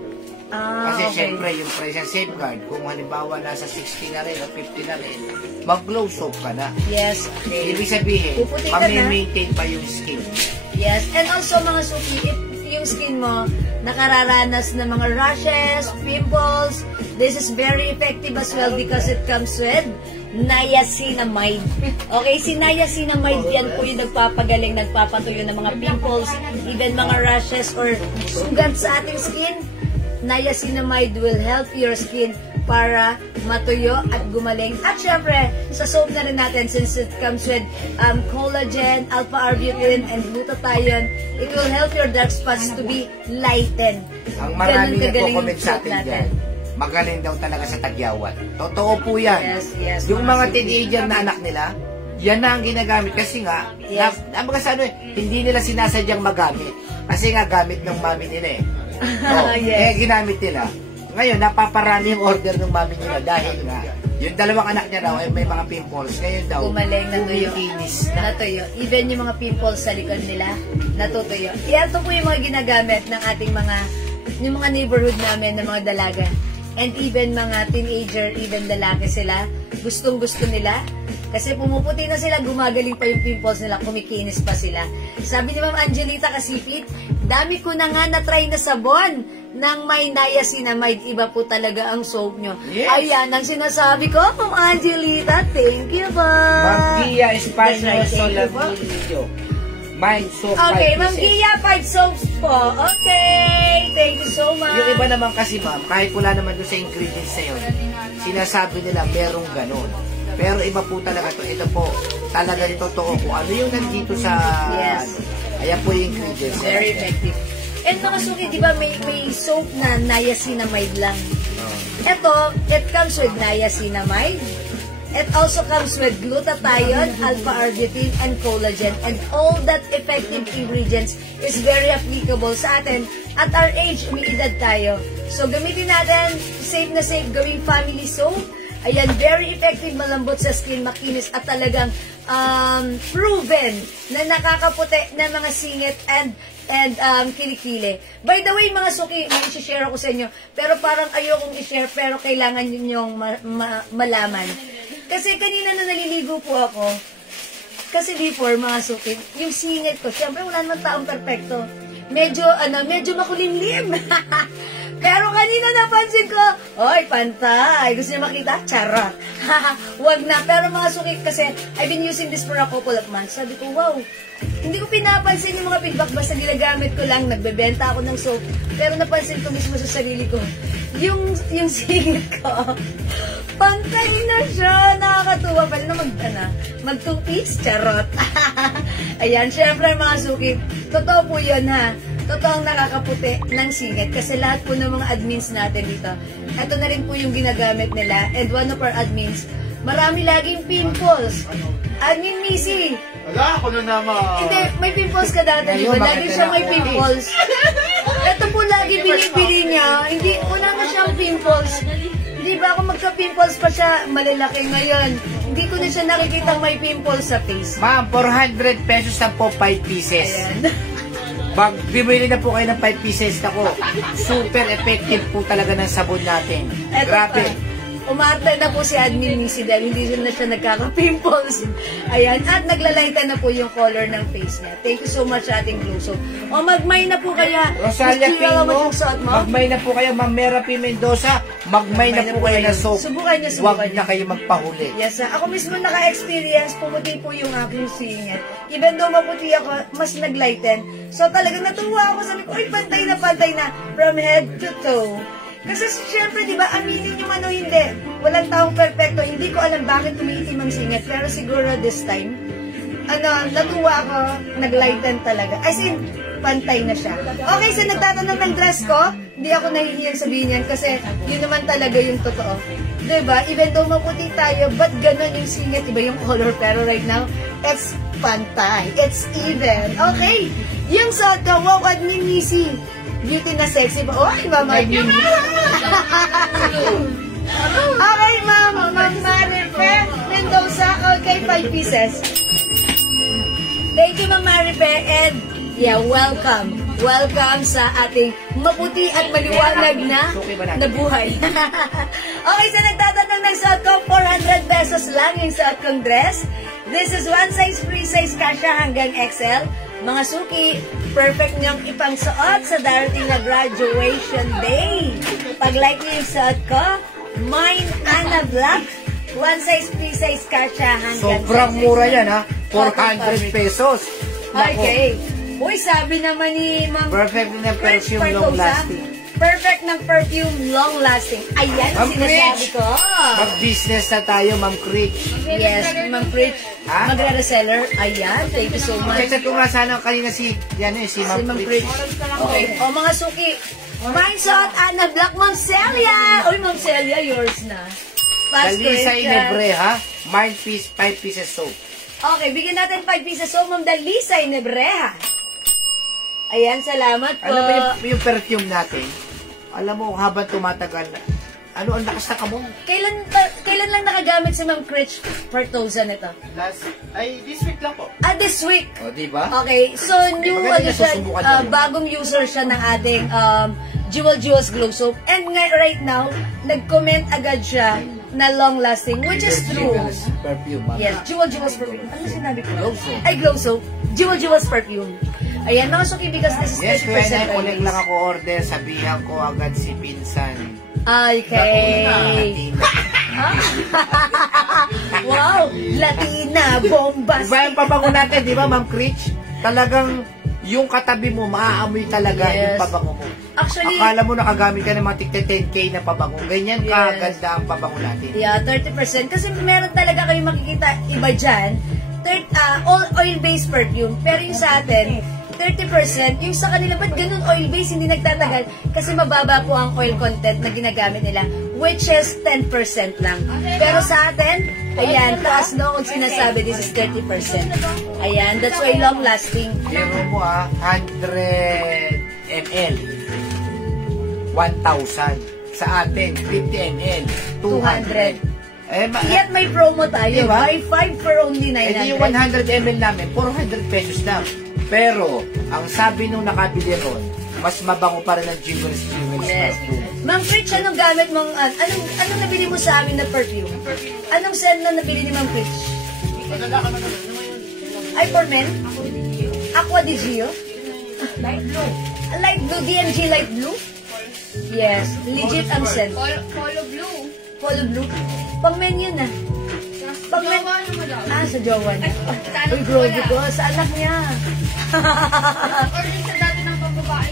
Kasi okay. syempre, yung price ng safeguard, kung halimbawa nasa 60 na rin o 50 na rin, mag-glow soap ka na. Yes, okay. Ibig sabihin, Puputi ka na. mami-maintain pa yung skin. Yes, and also mga suki, if yung skin mo nakararanas ng mga rashes, pimples, this is very effective as well because it comes with niacinamide. Okay, si niacinamide yan po yung nagpapagaling, nagpapatuyo ng mga pimples, even mga rashes or sugat sa ating skin. Niacinamide will help your skin para matuyo at gumaling. At syempre, sa soap na rin natin, since it comes with collagen, alpha-arbutin, and glutathione, it will help your dark spots to be lightened. Ang marami na po comment sa atin dyan, magaling daw talaga sa tagyawat. Totoo po yan. Yes, yung mga teenager na anak nila, yan na ang ginagamit. Kasi nga, hindi nila sinasadyang magamit. Kasi nga, gamit ng mami nila eh. Ginamit nila. Ngayon, napaparami yung order ng mami nila dahil nga, yung dalawang anak niya raw ay may mga pimples. Ngayon daw, gumaling, natuyo. Natuyo. Even yung mga pimples sa likod nila, natutuyo. Ito po yung mga ginagamit ng ating yung mga neighborhood namin ng mga dalaga. And even mga teenager, even lalaki sila, gustong-gusto nila. Kasi pumuputi na sila, gumagaling pa yung pimples nila, kumikinis pa sila. Sabi ni Ma'am Angelita Kasipit, dami ko na nga na-try na sabon ng may niacinamide. Iba po talaga ang soap nyo. Yes. Ayan ang sinasabi ko, Ma'am Angelita. Thank you po. Ma'am Gia Espanyol That's right, Solavio. Mind soap 5 Okay, pieces. Ma'am Gia, 5 soaps po. Okay, thank you so much. Yung iba naman kasi ma'am, kahit wala naman doon sa ingredients na yun, sinasabi nila merong ganun. Pero iba po talaga to. Ito po, talagang totoo po. Ano yung nandito sa... Yes. Ayan po yung ingredients. Very effective. And mga suki, di ba may soap na niacinamide lang? Ito, it comes with niacinamide. It also comes with glutathione, alpha-arbutin, and collagen. And all that effective ingredients is very applicable sa atin. At our age, umiidad tayo. So, gamitin natin, safe na safe, gawing family soap. Ayan, very effective, malambot sa skin, makinis, at talagang proven na nakakaputi ng mga singit and kilikili. By the way, mga suki, may isi-share ako sa inyo, pero parang ayokong i-share, pero kailangan ninyong malaman. Kasi kanina na naliligo po ako, kasi before, mga suki, yung singit ko, syempre wala naman taong perfecto. Medyo makulimlim. Pero kanina napansin ko, oy, pantay. Gusto niyo makita? Charot. Wag na. Pero mga suki, kasi I've been using this for a couple of months. Sabi ko, wow. Hindi ko pinapansin yung mga feedback. Basta ginagamit ko lang. Nagbebenta ako ng soap. Pero napansin ko mismo sa sarili ko. Yung singit ko, pantay na siya. Nakakatuwa. Pala na mag-two-piece. Charot. Ayan, syempre mga suki. Totoo po yun ha. Totoong nakakaputi ng singit kasi lahat po ng mga admins natin dito, ito na rin po yung ginagamit nila. And one of our admins, marami laging pimples. Admin Missy. Wala ako na naman. Hindi, may pimples ka dati, di ba? Lagi siya may pimples. Ito po lagi binibili niya. Hindi, wala na siyang pimples. Hindi ba ako magka-pimples pa siya, malalaki ngayon. Hindi ko na siya nakikitang may pimples sa face. Ma'am, 400 pesos na po 5 pieces. Ayan. Pag bibili na po kayo ng 5 pieces, ako, super effective po talaga ng sabon natin. Eto Grabe. pa. Umarte na po si Admin Missy dahil hindi na siya nagkaka-pimples. Ayan. At naglalighten na po yung color ng face niya. Thank you so much sa ating glow soap. O magmay na po kaya. Rosalia Pingo, mo? magmay na po kayo. Ma'am Mera P. Mendoza, magmay na po kayo ng soap. Subukan niyo, Huwag na kayo magpahuli. Yes, ako mismo naka-experience, pumuti po yung aking singit. Even though maputi ako, mas naglighten. So talagang natuwa ako. Sabi ko, uy, pantay na from head to toe. Kasi siyempre, di ba, aminin nyo man o hindi, walang taong perfecto. Hindi ko alam bakit tumiitim ang singit. Pero siguro this time, natuwa ako, naglighten talaga. As in, pantay na siya. Okay, so nagtatanong ng dress ko, hindi ako nahihiyang sabihin yan kasi yun naman talaga yung totoo. Diba? Even though maputi tayo, but ganun yung singit, iba yung color. Pero right now, it's pantay. It's even. Okay, yung suot ko, wow, Admin Missy. Beauty na sexy pa. Oy, Mama Admin. Okay, Ma'am Marife Mendoza. Okay, 5 pieces. Thank you, Ma'am Marife. And, yeah, welcome. Welcome sa ating maputi at maliwanag na buhay. Okay, so nagtatanong ng suot ko, 400 pesos lang yung suot kong dress. This is one size, free size, kasha hanggang XL. Mga suki, perfect niyong ipangsuot sa darating na graduation day. Pag like niyo yung suot ko, mine Anna Black, One size, free size kasha hanggang Sobrang size mura size. yan, ha? 400 pesos. Nako. Okay. Uy, sabi naman ni Ma'am Perfect na French perfume, long Partosa, lasting. perfect ng perfume, long lasting. Ayan ang Ma'am sinasabi Rich, ko. mag-business na tayo, Ma'am Critch. Yes, Ma'am French, Ha? magre-reseller. Ayan, thank you so much. Kasi kung nasaan kanina si Ma'am Si Ma'am Critch. French. Okay. O mga suki, Mindshot, Anna Black, Ma'am Celia. Uy, Ma'am Celia, yours na. Fast Dalisay question. Nebreha, Mind Piece, 5 pieces soap. Okay, bigyan natin 5 pieces. So, Ma'am Dalisay Nebreha. Ayan, salamat po. Alam mo yung perfume natin, alam mo, habang tumatagal, ano, ang lakas na kamong. Kailan lang nakagamit si Ma'am Critch Partosa nito? This week lang po. This week. O, diba? Okay, so new maganda siya, nasusubukan niyo. bagong user siya ng ating Jewel Jewels Glow Soap. And right now, nag-comment agad siya na long-lasting, which is true. Perfume, ma'am. Yes, Jewel Jewels Perfume. Ano sinabi ko? Glow Soap. Ay, Glow Soap. Jewel Jewels Perfume. Ayan, mga suki, because this is Yes, 30% kaya na-collect oils. lang ako order, sabihan ko agad si Pinsan. Okay. Latina. Wow, Latina, bombas. Diba yung pabango natin, di ba, Ma'am Critch? Talagang yung katabi mo, maaamoy talaga Yes. yung pabango mo. Actually, Akala mo nakagamit ka ng mga tigte 10K na pabango. Ganyan Yes. kaganda ang pabango natin. yeah, 30%. Kasi meron talaga kayong makikita iba dyan. All oil-based perfume. Pero yung sa atin, 30%. Yung sa kanila, ba't ganun oil-based? Hindi nagtatagal. Kasi mababa po ang oil content na ginagamit nila, which is 10% lang. Pero sa atin, ayan, taas no kung sinasabi, this is 30%. Ayan, that's why long-lasting. Pero mo 100 ml. 1,000. Sa atin, 50 ml. 200. Yet may promo tayo. Diba? Buy 5 for only 900. Hindi yung 100 ml namin, 400 pesos lang. Pero, ang sabi nung nakabili ron, mas mabango pa rin ang Jewels Yes. perfume. Ma'am Fritch, anong gamit mong, anong nabili mo sa amin na perfume? Anong scent na nabili ni Ma'am Fritch? Ay, for men? Aqua di Gio? Light blue. Light blue, DMG light blue? Yes, legit ang scent. Polo blue. Polo blue. Pang men yun ah. Pang men. Sa jowa niya. Uy, grobe ko. Sa anak niya. Or din sa dati ng pambabae.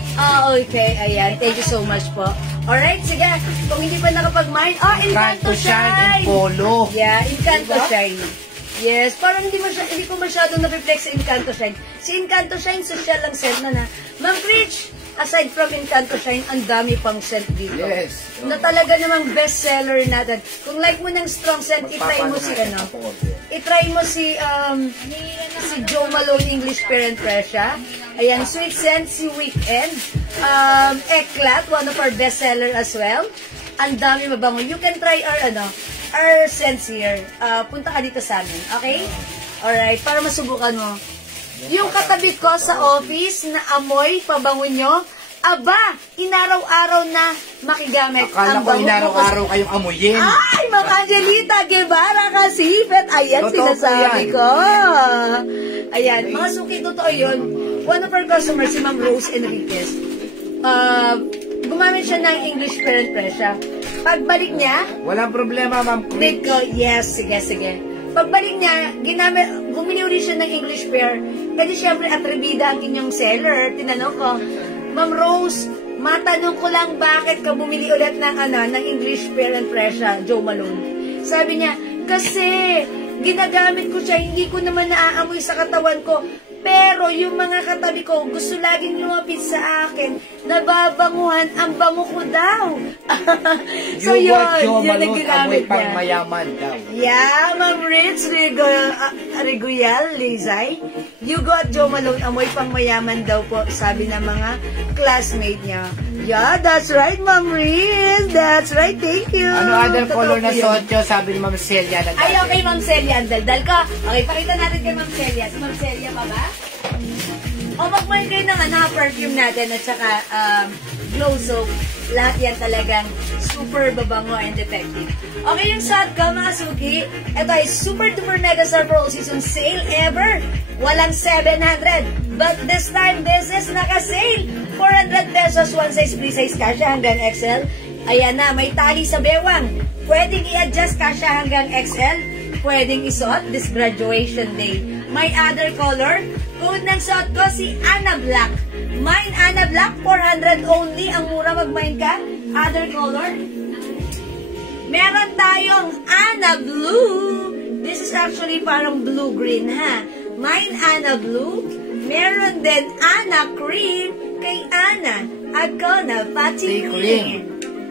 Okay. Ayan. Thank you so much po. Alright, sige. Kung hindi pa nakapag-mine, Encanto Encanto Shine and Shine! Polo. Yeah, Encanto Shine. Yes, parang hindi ko masyadong na-reflect sa Encanto Shine. Si Encanto Shine, social lang scent na. Ma'am Rich, aside from Encanto Shine, ang dami pang scent dito. Yes. Na talaga namang bestseller natin. Kung like mo ng strong scent, itry mo si itry mo si Joe Malone English Pear and Fresha. Ayan, sweet scent si Weekend. Eclat, one of our bestseller as well. Ang dami mabango. You can try our scents here. Punta ka dito sa amin, okay? Alright, para masubukan mo. Yung katabi ko sa office na amoy pabango nyo, aba, inaraw-araw na makigamit. Akala ko inaraw-araw kayong amuyin. Ay, Ma'am Angelita Guevara Kasipet. Ayan, Totoo sinasabi po yan. ko. Ayan, mga suki, totoo yun. One of our customers, si Ma'am Rose Enriquez, gumamit siya ng English Pear and Fresha. Pagbalik niya, Walang problema, Ma'am Critch. yes, sige. Pagbalik niya, bumili ulit siya ng English Pear. Kasi syempre, atribida ang inyong seller. Tinanong ko, Ma'am Rose, matanong ko lang bakit ka bumili ulit ng English Pear and Fresha, Joe Malone. Sabi niya, kasi ginagamit ko siya, hindi ko naman naaamoy sa katawan ko. Pero yung mga katabi ko, gusto laging lumapit sa akin, nababanguhan ang bango ko daw. So You yun, got Joe yun ang Malone, ginamit amoy pang niya. mayaman daw. Yeah, Ma'am Rich Riguyal, Lizay. You got Joe Malone, amoy pang mayaman daw po, sabi ng mga classmate niya. Yeah, that's right, Ma'am Rich. That's right, thank you. Ano other Totoo color na po yun. suot nyo? Sabi ni Ma'am Celia. Ay, okay, Ma'am Celia. Ang daldal ko. Okay, pakita natin kay Ma'am Celia. Si Ma'am Celia pa ba? O, mag-mind kayo ng perfume natin at saka glow soap. Lahat yan talagang super babango and effective. Okay, yung sad ko, mga suki. Ito ay super duper mega star for all season sale ever. Walang 700. But this time, this is naka-sale. 400 pesos, one size, free size kasha hanggang XL. Ayan na, may tali sa bewang. Pwedeng i-adjust kasya hanggang XL. Pwedeng isuot this graduation day. My other color, kung ng suot ko si Anna Black. Mine Anna Black, 400 only. Ang mura mag-mine ka. Other color. Meron tayong Anna Blue. This is actually parang blue-green, ha? Mine Anna Blue. Meron din Anna Cream kay Anna. Ako na pati green.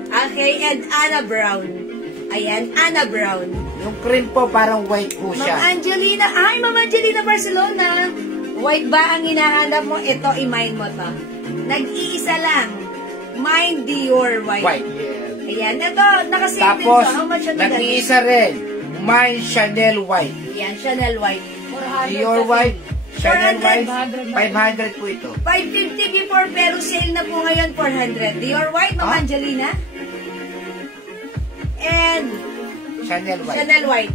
Okay, and Anna Brown. Ayan, Anna Brown. Yung cream po, parang white po Ma'am siya. Angelina. Ay, Ma'am Angelina Barcelona. White ba ang hinahanap mo? Ito, i-mine mo to. Nag-iisa lang. Mine Dior White. White, yeah. Ayan, ito, nakasave din Tapos, to. How much siya nag-iisa rin. Mine Chanel White. Ayan, Chanel White. Dior White. Chanel 400. White. 500 po ito. 550 before, pero sale na po ngayon, 400. Dior White, Ma'am Ah? Angelina. And Chanel White. Chanel White.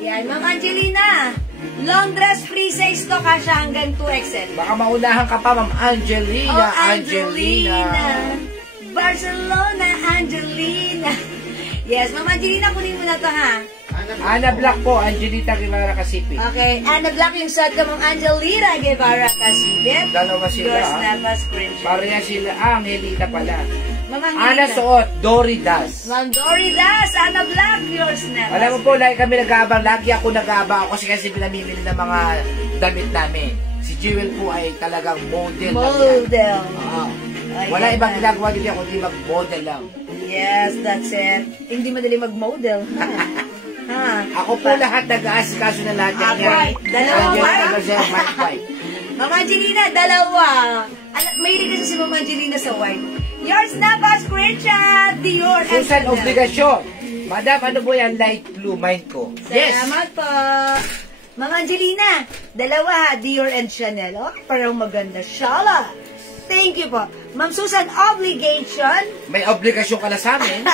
Yan, Ma'am Angelina. Long dress free size to, kasha hanggang 2XL. Baka maunahan ka pa, Ma'am Angelina. Angelina. Barcelona, Angelina. Yes, Ma'am Angelina, kunin mo na to, ha? Ana Black po, Angelita Guevara Casipi. Okay, Anna Black yung suot ka, Ma'am Angelina Guevara Casibet. Dalawa sila, Yours ha? na ba, screenshot? Pareha sila. Angelita pala. Ma'am Ana Angelina. suot, Doridas. Ma'am Doridas, Anna Black, yours na. Alam mo po, lagi kami nag-aabang. Lagi ako nag-aabang ako kasi pinamimili ng mga damit namin. Si Jewel po ay talagang model. lang yan. Model. Oo. Ayan Wala ibang na. ginagawa dito kundi mag-model lang. Yes, that's it. Hindi madali mag-model. Ha? Ako po lahat nag-aasikaso na lahat yan. White. Dalawa white? Mike White. Ma'am Angelina, dalawa. Mahilig kasi si Ma'am Angelina sa white. Yours na ba, screenshot? Dior. and Susan Chanel. obligasyon. Madam, ano po yan? Light blue, mind ko. Yes. Salamat po. Ma'am Angelina, dalawa ha, Dior and Chanel. Oh, parang maganda. Shala. Thank you po. Ma'am Susan, obligation. May obligasyon ka na sa amin.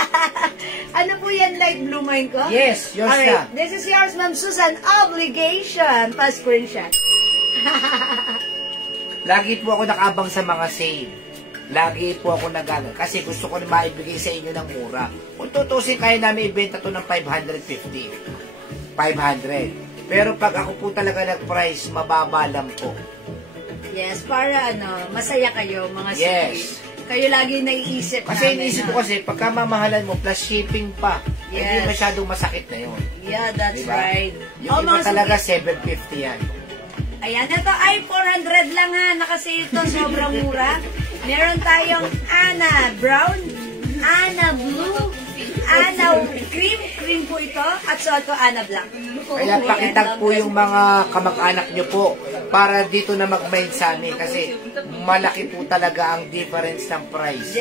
Ano po yan, light blue mine ko? Yes, yours Alright, na. this is yours, Ma'am Susan. Obligation. Pa-screenshot. Lagi po ako nakabang sa mga sale. Lagi po ako kasi gusto ko na maibigay sa inyo ng mura. Kung tutusin, kaya namin ibenta to ng 550. 500. Pero pag ako po talaga nag-price, mababa lang po. Yes, para masaya kayo, mga Yes. Kayo lagi naiisip Kasi namin. iniisip ko kasi, pagka mamahalan mo, plus shipping pa, Yes. hindi masyadong masakit na yun. Yeah, that's Diba? right. Yung iba mga talaga, suki- 750 yan. Ayan, ito ay 400 lang ha. Nakasale ito, sobrang mura. Meron tayong Anna Brown, Anna Blue, Anna Cream po ito, at suot ko Anna Black. Kaya pakitag po yung mga kamag-anak nyo po para dito na mag-mind sa amin kasi malaki po talaga ang difference ng price.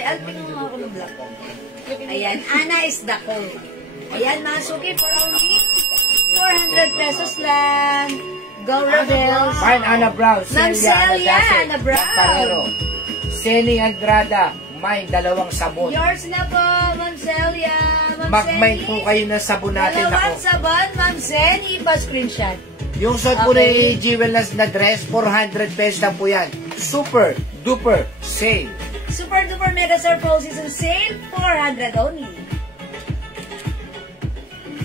Ayan, Anna is the code. Ayan, mga suki, for only 400 pesos lang. Go Rebels. Mine, Ana Brown, Ma'am Celia, Ana Brown. Parero. Seni Andrada, mine, dalawang sabon. Yours na po, Ma'am Celia. Ma'am Mag-mind Celia. po kayo ng sabon natin Dalawang ako. sabon, Ma'am Celia. Pa-screenshot. Yung suot po Okay. ni Jewel na dress, 400 pesos lang po yan. Super, duper, sale. Super duper mega surprise season sale, 400 only.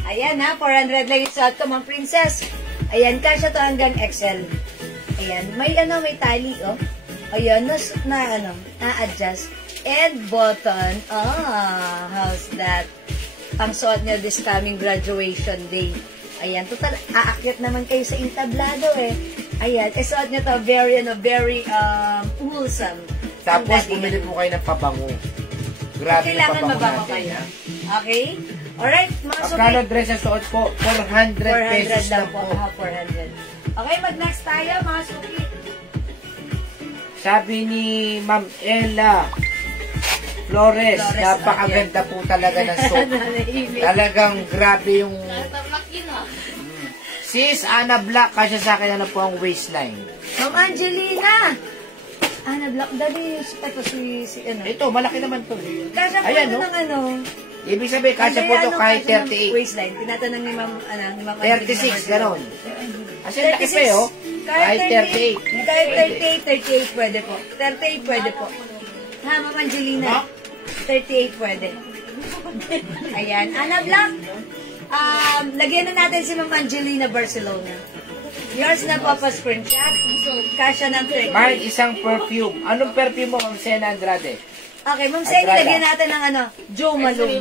Ayan ha, 400 lang yung suot ko, Ma'am Princess. Ayan, kasya to hanggang XL. Ayan, may tali, oh. Ayan, na-adjust. And button. How's that? Pang suot niya this coming graduation day. Ayan, total, aakyat naman kayo sa entablado eh. Ayan, suot niya to, very wholesome. Tapos, Ang bumili po kayo ng pabango. Grabe yung kailangan pabango mabango natin. kayo. Ha? Okay? Alright, mga Magkano suki. dress ang suot po? 400 pesos 400 lang lang po. po. 400. Okay, mag-next tayo, mga suki. Sabi ni Ma'am Ella Flores, Flores, napakaganda po talaga ng suot. Nanaimik. Talagang grabe yung... Tablak yun ah. Sis, Ana Black, kasi sa akin po ang waistline. Ma'am Angelina! Ana Black, dali, ito si Ito, malaki naman to. Kasya po Ayan, ito no? ng Ibig sabihin, kasi po to kahit kasya ng 38. waistline. Tinatanong ni Ma'am, ni Ma'am Angelina. 36, gano'n. Kasi laki pa eh, oh. Kahit 38. Kahit 38 pwede po. 38 pwede po. Ha, Ma'am Angelina? 38 pwede. Ayan. Ana Black, lagyan na natin si Ma'am Angelina Barcelona. Yours na papa-screenshot. So, kasha ng trick. Mark, isang perfume. Anong perfume mo, Ma'am Sena Andrade? Okay, Ma'am Sena, Andrada. lagyan natin ng Joe Malone.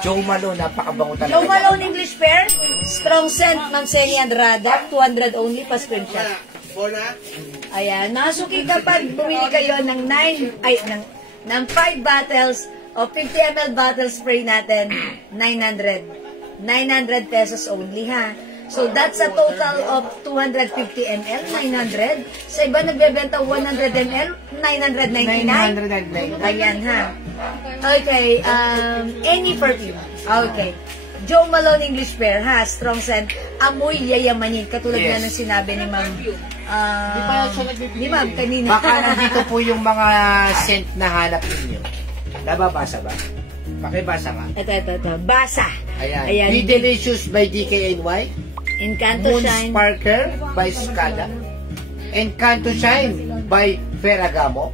Joe Malone, napakabango talaga. Joe Malone English pair. Strong scent, Ma'am Sena Andrada. 200 only, pa-screenshot. Ayan. Masuki kapag bumili kayo ng 5 bottles o 50 ml bottle spray natin, 900. 900 pesos only, ha? So, that's a total of 250 ml, 900. Sa iba nagbebenta 100 ml, 999. 999. Ayan, ha? Okay, any perfume. Okay. Joe Malone English pair, ha? Strong scent. Amoy yayamanin. Katulad Yes. nga ng sinabi ni Ma'am. Ni Ma'am, kanina. Baka nandito po yung mga scent na hanap ninyo. Nababasa ba? Pakibasa ka. Ito. Basa. Ayan. Be Delicious by DKNY. Encanto Moon Shine. Sparkler by Scala. Encanto Shine by Ferragamo.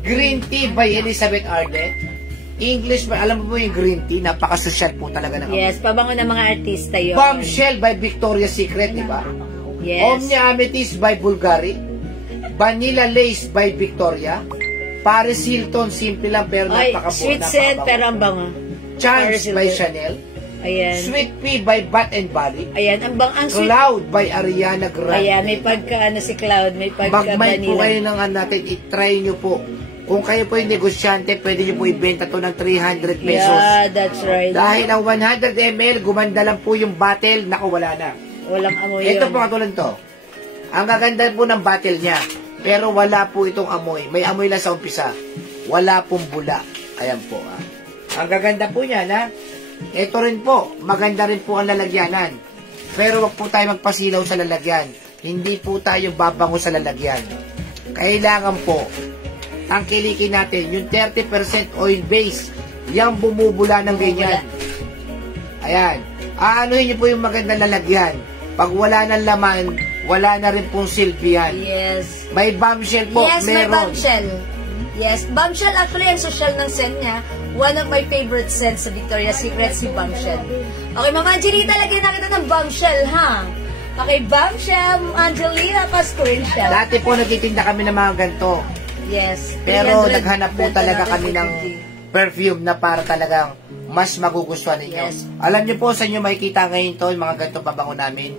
Green Tea by Elizabeth Arden. English by, alam mo yung green tea, napaka-social po talaga ng Yes, pabango ng mga artista yun. Bombshell by Victoria's Secret, di ba? Yes. Omnia Amethyst by Bulgari. Vanilla Lace by Victoria. Paris Hilton, simple lang pero Ay, napakabango. sweet scent pero ang bango. Chance Paris by Hilton. Chanel. Ayan. Sweet Pea by Bath and Body. Ayan, ang sweet. Cloud by Ariana Grande. Ayan, may pagka, si Cloud, may pagka Mag-mind po vanilla. kayo ng natin, i-try nyo po. Kung kayo po yung negosyante, pwede nyo po ibenta to ng 300 pesos. Yeah, that's right. Dahil ang 100 ml, gumanda lang po yung bottle, naku, wala na. Walang amoy Ito yun. po katulad to. Ang gaganda po ng bottle niya, pero wala po itong amoy. May amoy lang sa umpisa. Wala pong bula. Ayan po. Ang gaganda po niya, na. Ito rin po, maganda rin po ang lalagyanan. Pero wag po tayo magpasilaw sa lalagyan. Hindi po tayo babango sa lalagyan. Kailangan po, tangkilikin natin yung 30% oil base. Yang bumubula ng ganyan. Ayan. Aanuhin niyo po yung magandang lalagyan. Pag wala ng laman, wala na rin pong silbihan. Yes. May bombshell po, Yes, may meron. bombshell. Yes, bombshell actually ang social ng scent niya. One of my favorite scents sa Victoria's Secret, si bombshell. Okay, Mama Angelita, lagyan na kita ng bombshell, ha? Okay, bombshell, Angelina, pa-screenshot. Dati po nagtitinda kami ng mga ganito. Yes. Pero 300 naghanap po benta talaga natin kami ng 50. perfume na para talagang mas magugustuhan ninyo. Yes. Alam niyo po sa inyo makikita ngayon to, yung mga ganito pabango namin.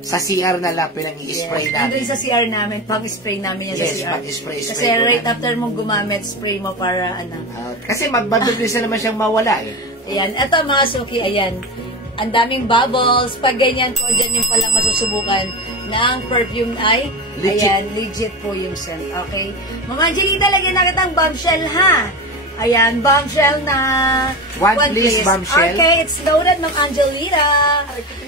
Sa CR na lang pinang-i-spray namin. Nandun sa CR namin, pang-spray namin yan Yes, sa CR. pang-spray Kasi po right namin. after mong gumamit, spray mo para ano. Kasi magbabilis na naman siyang mawala eh. Ayan, eto mga suki, ayan. Ang daming bubbles. Pag ganyan po, dyan yung palang masusubukan ng perfume ay, Legit. ayan, legit po yung scent. Okay? Mama Angelita, lagyan na kitang bombshell, ha? Ayan, bombshell na... One please, bombshell. Okay, it's loaded ng Angelita.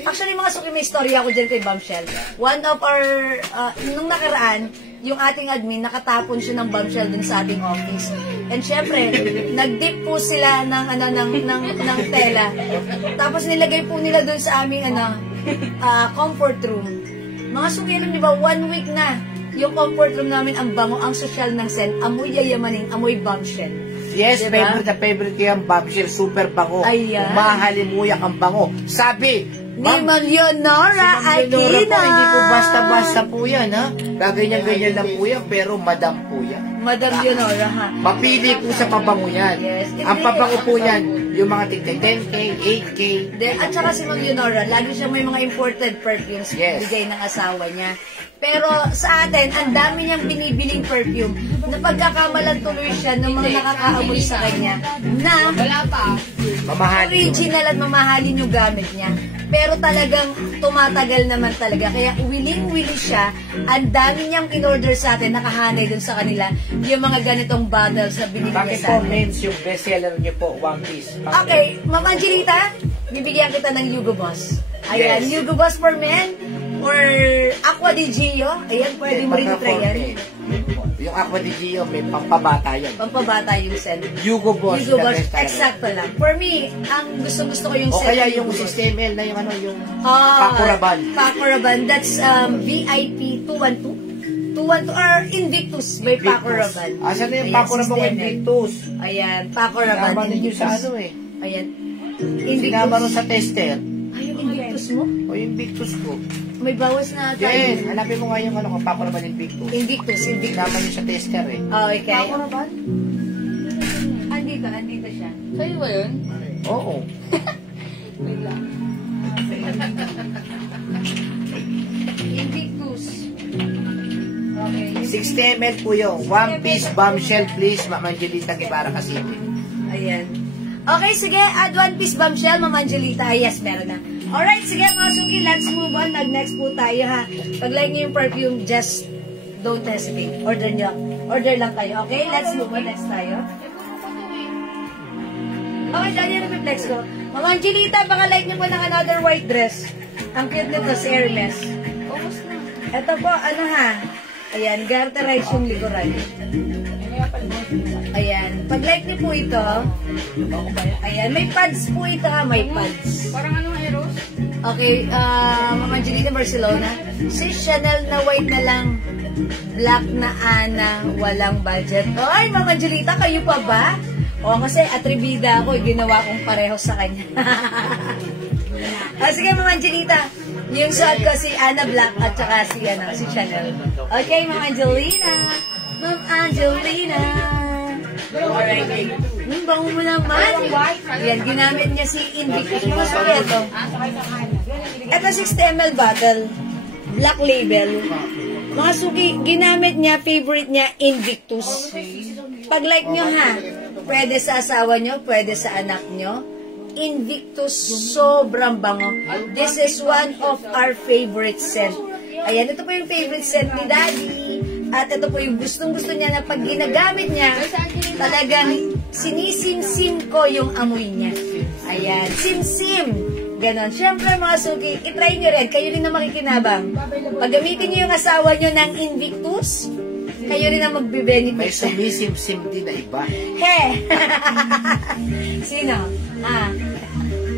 Actually, mga suki, may istorya ako dyan kay bombshell. One of our... nung nakaraan, yung ating admin, nakatapon siya ng bombshell dun sa ating office. And syempre, nag-dip po sila ng tela. Tapos nilagay po nila dun sa aming comfort room. Mga suki, alam niyo ba, 1 week na yung comfort room namin ang bango, ang social ng scent, amoy yayamanin, amoy bombshell. Yes, Diba? favorite na favorite ko yung bombshell, super bango. Ayan. Mahalimuyak ang bango. Sabi, Ni Ma'am Leonora si Ma'am Leonora po, Aquino. hindi po basta-basta po yan, ha? Gaganyan-ganyan lang po yan, pero madam po yan. Madam Leonora, ha? Mapili po sa pabango yan. Yes. Ang pabango po yan, yung mga tigta 10K, 8K. At saka si Ma'am Leonora, lagi siya may mga imported perfumes Yes. bigay ng asawa niya. Pero sa atin, ang dami niyang binibiling perfume na pagkakamalan tuloy siya ng mga nakakaamoy sa kanya na Wala pa. Mamahal yun. original at mamahalin yung gamit niya. Pero talagang tumatagal naman talaga. Kaya willing-willing siya. Ang dami niyang in-order sa atin, nakahanay dun sa kanila, yung mga ganitong bottles na binili niya Bakit sa po, atin. men's yung bestseller niyo po, One Piece? Okay, Ma'am Angelita, bibigyan kita ng Hugo Boss. Ayan, Yes. Hugo Boss for men or Aqua di Gio. Ayan, pwede mo rin try yan. Yung Aqua di Gio, may pampabata yan. Pampabata yung scent. Hugo Boss, Hugo the Boss, best talaga. exacto lang. For me, ang gusto ko yung O scent. kaya ng yung Hugo Boss. 60 ml na yung yung Ah, Paco Rabanne. Paco Rabanne. That's VIP 212. 212 or Invictus by Paco Rabanne. Asan na yung Ayan, Paco Rabanne 60 ml. Invictus? Ayan, Paco Rabanne Naman ninyo Invictus. sa ano eh. Ayan. Sinama rin sa tester. Ay, yung Invictus mo? O yung Invictus ko. May bawas na tayo. Jen, hanapin mo nga yung ano, kapapalaban ng Invictus. Invictus. Sinama rin sa tester eh. Oh, okay. Andito siya. Sa'yo ba yun? Oo. Wait lang. Invictus. Okay. 60 ml po yung One Piece Bombshell, please, Ma'am Angelita Guevara kasi. Ayan. Okay, sige. Add one piece bombshell, Ma'am Angelita. Yes, meron na. Alright, sige mga suki. Let's move on. Next po tayo ha. Pag like nyo yung perfume, just don't hesitate. Order nyo. Order lang kayo. Okay, let's move on. Next tayo. Okay, dahil yung reflex ko. Ma'am Angelita, baka like nyo po ng another white dress. Ang cute nito sa Hermes. Almost na. Ito po, ano ha? Ayan, garterize yung likuran. Ayan. Pag like niyo po ito, ayan, may pads po ito ha, may pads. Parang ano, Eros? Okay, Ma'am Angelita Barcelona. Si Chanel na white na lang, black na Ana, walang budget. Ay, Ma'am Angelita, kayo pa ba? O, kasi atribida ako, ginawa kong pareho sa kanya. Sige, Ma'am Angelita. Yung suot ko si Ana Black at saka si Chanel. Okay, Ma'am Angelina. Ma'am Angelina. Alright. Bango mo naman. Yan, ginamit niya si Invictus. Mga suki ito. Ito 60 ml bottle. Black label. Mga suki, ginamit niya, favorite niya, Invictus. Pag like nyo ha, pwede sa asawa nyo, pwede sa anak nyo. Invictus, sobrang bango. This is one of our favorite scent. Ayan, ito po yung favorite scent ni Daddy. At ito po yung gustong-gusto niya na pag ginagamit niya, talagang sinisim-sim ko yung amoy niya. Ayan, sim-sim. Ganon. Siyempre mga suki, itry nyo rin. Kayo rin na makikinabang. Pag gamitin nyo yung asawa nyo ng Invictus, kayo rin na magbe-benefit. May sumisim-sim din na iba. He! Sino?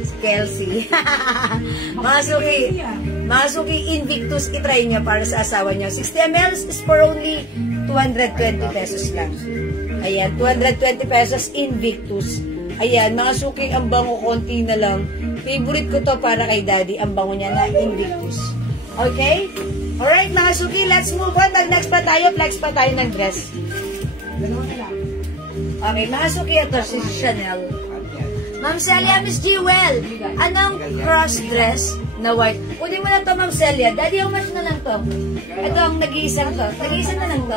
Si Kelsey. Mga suki, Invictus, itry nyo para sa asawa nyo. 60 ml is for only 220 pesos lang. Ayan, 220 pesos Invictus. Ayan, mga suki, ang bango, konti na lang. Favorite ko to para kay Daddy, ang bango niya na Invictus. Okay? Alright, mga suki, let's move on. Next pa tayo, flex pa tayo ng dress. Okay, mga suki, ito si Chanel. Ma'am Celia, Miss Jewel, anong cross dress na white? Kunin mo na to, Ma'am Celia. Daddy, how much na lang to? Ito ang nag-iisang to. Nag-iisang na lang to?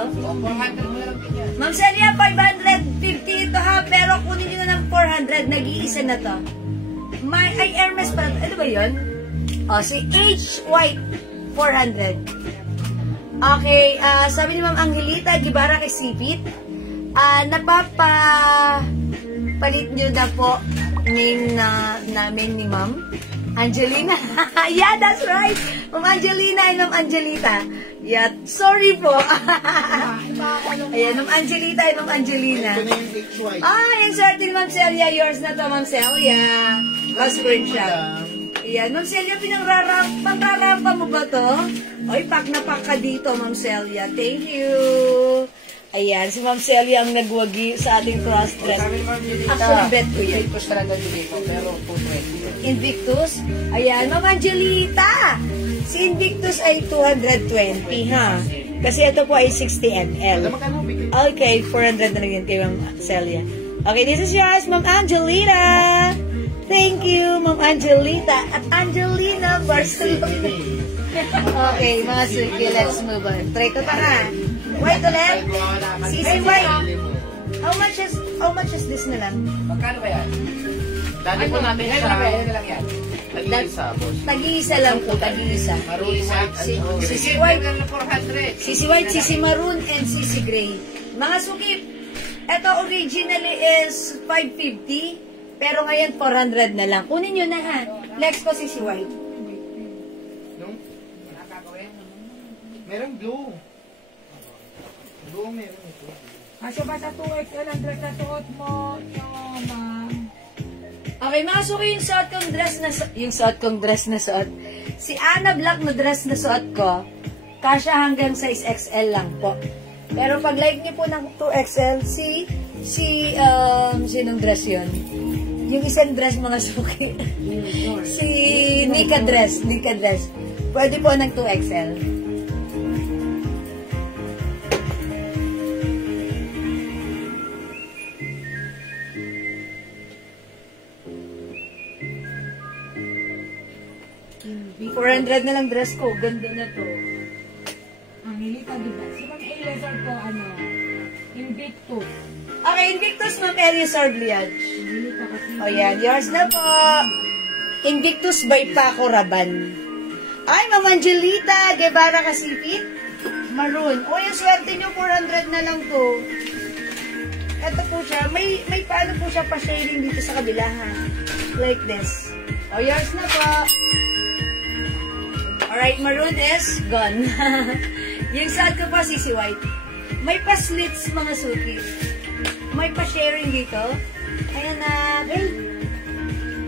Ma'am Celia, 550 ito ha, pero kunin nyo na ng 400. Nag-iisa na to. Ay, Hermes pa. Ano ba yun? O, si H. White, 400. Okay, sabi ni Ma'am Angelita, Gibara kay Sipit. Palit nyo na po name na namin ni Ma'am Angelina. Yeah, that's right. Ma'am Angelina and Ma'am Angelita. Yeah, sorry po. Ayan, Ma'am Angelita and Ma'am Angelina. Yung swerte ni Ma'am Celia. Yours na to, Ma'am Celia. Password siya. Ayan, Ma'am Celia, pangrarampa mo ba to? Oy, pak na pak ka dito, Ma'am Celia. Thank you. Ayan, si Ma'am Celia ang nagwagi sa ating cross-dress. Actually, bet ko yun. Invictus talaga bigay ko, pero 220. Invictus? Ayan, Ma'am Angelita! Si Invictus ay 220, ha? Kasi ito po ay 60 ml. Okay, 400 na lang yun kay Ma'am Celia. Okay, this is yours, Ma'am Angelita! Thank you, Ma'am Angelita. At Angelina Barcelona. Okay, mga suki, let's move on. Try ko pa nga. White ulit? Sisi white. How much is this na lang? Magkano ba yan? Dati po natin siya. Ano lang yan? Tag-iisa, boss. Tag-iisa lang po, tag-iisa. Sisi white. Sisi white, sisi maroon, and sisi gray. Mga suki, ito originally is 550, pero ngayon 400 na lang. Kunin nyo na ha. Next ko sisi white. Meron blue. Blue meron ito. Kasi ba sa 2XL ang dress na suot mo? Yung, Okay, mga suki, yung suot kong dress na suot. Si Ana Black na dress na suot ko, kasya hanggang size XL lang po. Pero pag like niyo po ng 2XL, sinong dress yun? Yung isang dress, mga suki. Si Nika dress. Pwede po ng 2XL. $400 na lang dress ko. Ganda na to. Ang hilita, diba? Si Ma'am Elizar ko, Invictus. Okay, Invictus, Ma'am Elizar Bliage. Hilita kasi. O yan, yours na po. Invictus by Paco Raban. Ay, Ma'am Angelita, Guevara Kasipit. Maroon. O, yung swerte nyo, 400 na lang to. Ito po siya. May paano po siya pa-sharing dito sa kabila, ha? Like this. O, yours na po. Alright, maroon is gone. Yung side ko pa, CC White. May pa-slits, mga suki. May pa-sharing dito. Ayan na.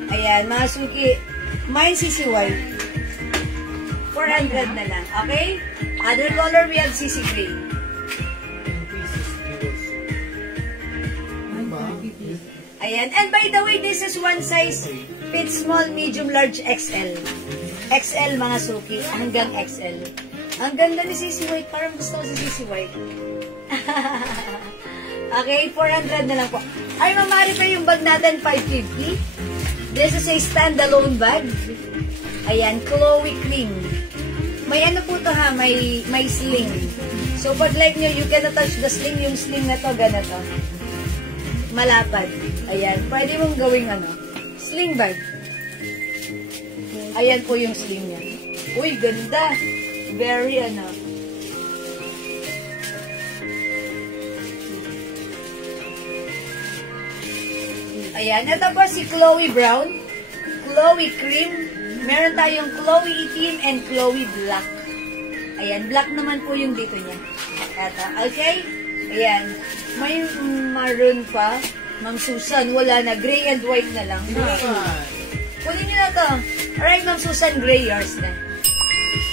Ayan, mga suki. Mine CC White. 400 na lang. Okay? Other color, we have CC Gray. Ayan. And by the way, this is one size. Fit small, medium, large, XL. XL, mga suki. Hanggang XL. Ang ganda ni CC White. Parang gusto ko si CC White. Okay, 400 na lang po. Ay, mamari pa yung bag natin, 550. This is a standalone bag. Ayan, Chloe Cream. May ano po to ha, may sling. So, pag like nyo, you cannot touch the sling. Yung sling na to, ganito. Malapad. Ayan, pwede mong gawing sling bag. Ayan po yung sling niya. Uy, ganda. Very Ayan, ito po si Chloe Brown. Chloe Cream. Meron tayong Chloe Itim and Chloe Black. Ayan, black naman po yung dito niya. Ito, okay? Ayan. May maroon pa. Ma'am Susan, wala na. Gray and white na lang. Kunin nyo na to. Alright, Ma'am Susan, gray yours na.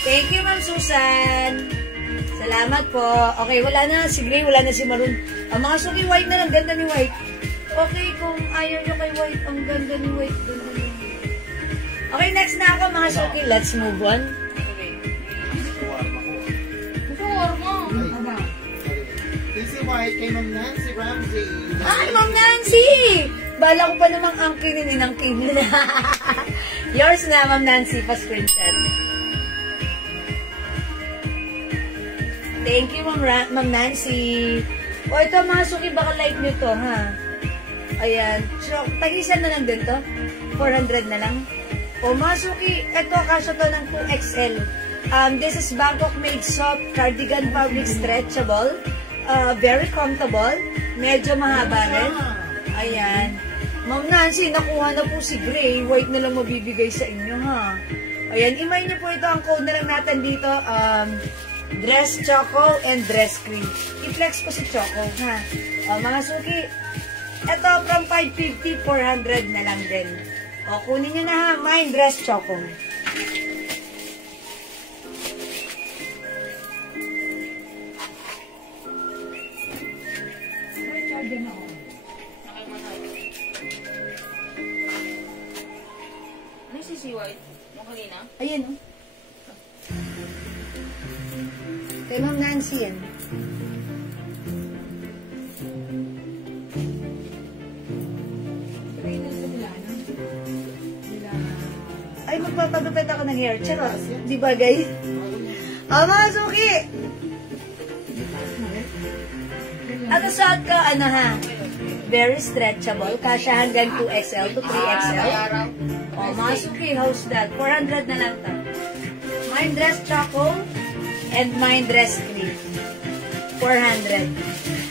Thank you, Ma'am Susan. Salamat po. Okay, wala na si gray, wala na si maroon. Ang mga suki, white na lang. Ganda ni white. Okay, kung ayaw nyo kay white, ang ganda ni white. Ganda ni white. Okay, next na ako, mga suki. Let's move on. Gusto mo? CC White kay Ma'am Nancy Ramsey. Ay, Ma'am Nancy! Bala ko pa namang angkinin, inangkinin. Yours na, Ma'am Nancy, pa-screenshot. Thank you, Ma'am Nancy. O, ito, mga suki, baka like nyo to, ha? Ayan. So, tag-isa na lang din to. 400 na lang. O, mga suki, ito, kasya to ng 2XL. This is Bangkok made soft cardigan fabric stretchable. Very comfortable. Medyo mahaba rin. Ayan. Ma'am Nancy, nakuha na po si Gray. White na lang mabibigay sa inyo, ha? Ayan, imay niyo po ito. Ang code na lang natin dito. Dress Choco and Dress Cream. I-flex ko si Choco, ha? Mga suki, ito from 550, 400 na lang din. O, kunin nyo na, ha? Mine, Dress Choco. May charger na ako. Ano yung CC White? Yung kanina? Ayan, o. Kay Ma'am Nancy yan. Ay, magpapagupit ako ng hair. Charot. Di ba, guys? Mga suki! Ano suot ka? Ano, ha? Very stretchable. Kasya hanggang 2XL to 3XL. Mga suki, how's that? 400 na lang to. Mine Dress Choco and Mine Dress Cream. 400.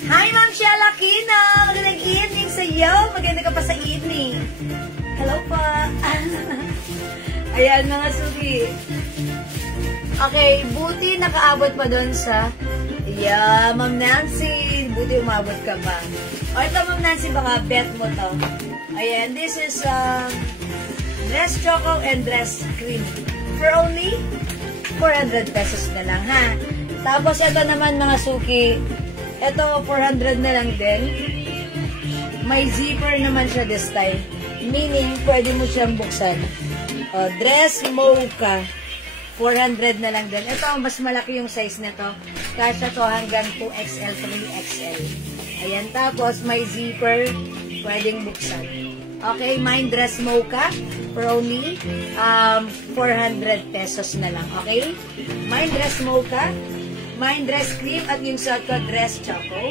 Hi, Ma'am Shella Aquino! Magandang evening sa iyo. Maganda ka pa sa evening. Hello po. Ayan, mga suki. Okay, buti nakaabot pa doon sa... Yeah, Ma'am Nancy. Buti umabot ka pa. O, ito, Ma'am Nancy, baka bet mo to. Ayan, this is Dress Choco and Dress Cream. For only 400 pesos na lang, ha? Tapos, ito naman, mga suki. Ito, 400 na lang din. May zipper naman siya this time. Meaning, pwede mo siyang buksan. Dress mocha. 400 na lang din. Ito, mas malaki yung size nito. Kasya to hanggang 2XL, 3XL. Ayan, tapos may zipper. Pwedeng buksan. Okay, mine dress mocha for only 400 pesos na lang. Okay? Mine dress mocha, mine dress cream, at yung suot ko dress choco.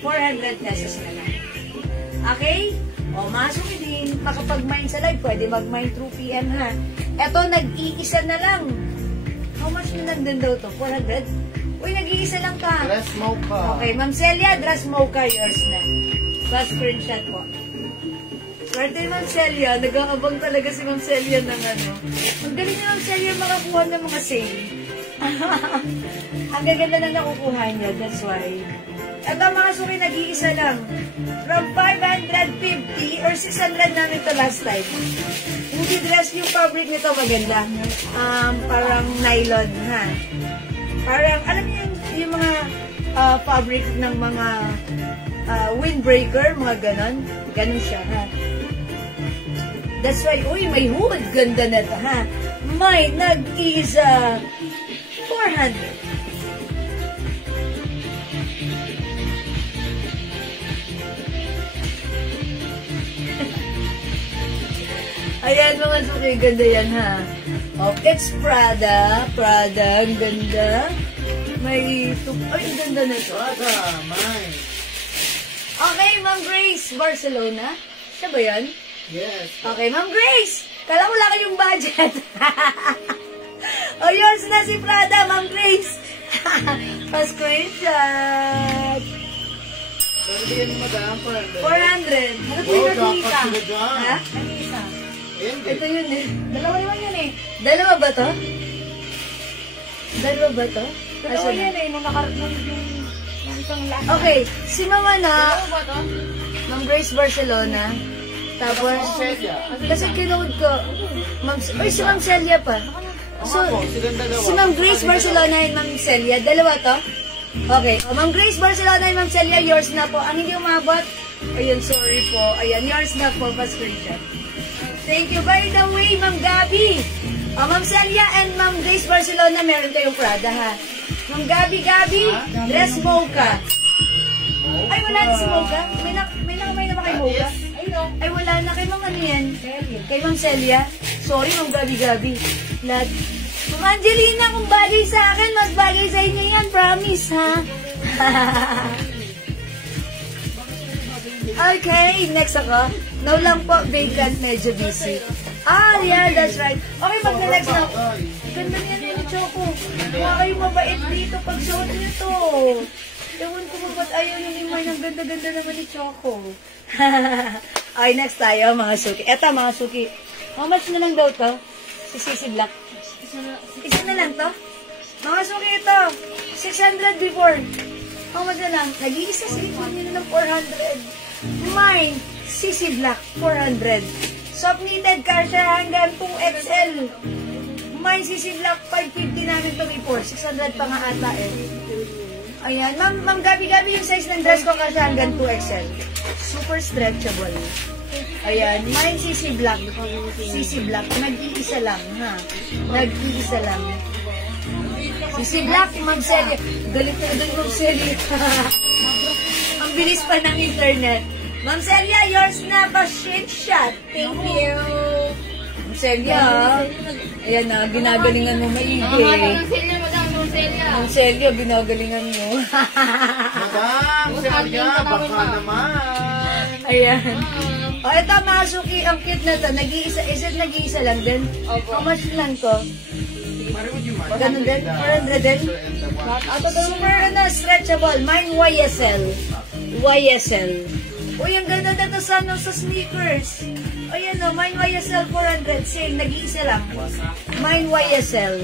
400 pesos na lang. Okay? O, masok din. Makapag-mine sa live, pwede mag-mine through PM, ha? Eto, nag-iisa na lang. How much na lang din daw to? 400? Uy, nag-iisa lang ka. Dress mocha. Okay, Ma'am Celia, dress mocha, yours na. Plus screenshot po. Swerte Ma'am Celia, nag-aabang talaga si Ma'am Celia ng ano. Ang galing ni Ma'am Celia makakuha ng mga sale. Ang gaganda na nakukuha niya, that's why. At ang mga suri, nag-iisa lang. From 550 or 600 namin ito last time. Hindi dress yung fabric nito maganda. Parang nylon, ha? Parang, alam niyo yung mga fabric ng mga windbreaker, mga ganon. Ganon siya, ha? That's why, uy, may hood. Ganda na ito, ha? May nag-iisa 400. Ayan, mga suki, ganda yan, ha? Oh, it's Prada. Prada, ang ganda. May ay, ang ganda na ito. Prada, mine. Okay, Ma'am Grace, Barcelona. Siya ba yan? Yes. Okay, Ma'am Grace. Kala ko lang kayong budget. O, yours na si Prada, Ma'am Grace. Pa-screenshot. Pero bigyan mo madam, 400. Ano po Wow, yung dapat nag-iisa? sila dyan. Ha? Nag-iisa. Hindi. Ito yun eh. Dalawa naman yun eh. Dalawa ba to? Dalawa ba to? Dalawa yan eh, nung nakaroon yung isang last. Okay, si Mama na, Ano ba to? Ma'am Grace Barcelona. Tapos, Celia. kasi kinood ko, ay, si Ma'am Celia pa. So, Ako, silang dalawa. si Ma'am Grace Barcelona and Ma'am Celia, dalawa to? Okay, o, Ma'am Grace Barcelona and Ma'am Celia, yours na po. Ang hindi umabot, ayun, sorry po. Ayan, yours na po, pa-screenshot. Thank you. By the way, Ma'am Gabi, Ma'am Celia and Ma'am Grace Barcelona, meron kayong Prada, ha? Ma'am Gabi, dress mocha. Ay, wala na si mocha? May naman kay mocha? Ay, wala na. Kay Ma'am ano yan? Kay Ma'am Celia? Sorry, Ma'am Gabi. Lahat. Ma'am Angelina, kung bagay sa akin, mas bagay sa inyo yan. Promise, ha? Okay, next ako. No lang po, vacant, medyo busy. Yeah, that's right. Okay, magna-next na. Ganda niya ni Choco. Huwag kayong mabait dito pag suot niyo to. Ewan ko ba ba't ayaw nyo ni Mine. Ang ganda-ganda naman ni Choco. Okay, next tayo, mga suki. Eto, mga suki. How much na lang daw to? Si Sissy Black. Isa na lang to? Mga suki, ito. 600 before. How much na lang? Nag-iisa sa ito nyo na ng 400. Mine, Sissy Black, 400. Soft knitted kasha hanggang 2XL. Mine, Sissy Black, 550 namin to before. 600 pa nga ata eh. Ayan, Ma'am Gabi, yung size ng dress ko kasha hanggang 2XL. Super stretchable. Ayan, mine, Sissy Black. Sissy Black, nag-iisa lang, ha? Nag-iisa lang. Sissy Black, Ma'am Celia. Galit na doon, Ma'am Celia. Ang bilis pa ng internet. Ma'am Celia, yours na pa screenshot. Thank you. Ma'am Celia, ayan na, ginagalingan mo maigi. Madam Celia, Madam Celia. Ma'am Celia, ginagalingan mo. Madam, Celia, baka naman. Ayan. O, ito mga suki, ang cute na to. Nag-iisa lang din. How much lang to? Ganun din? 400 din? Super stretchable. Mine YSL. Uy, ang ganda na to sa sneakers. Ayan o, mine YSL 400. Sale, nag-iisa lang. Mine YSL.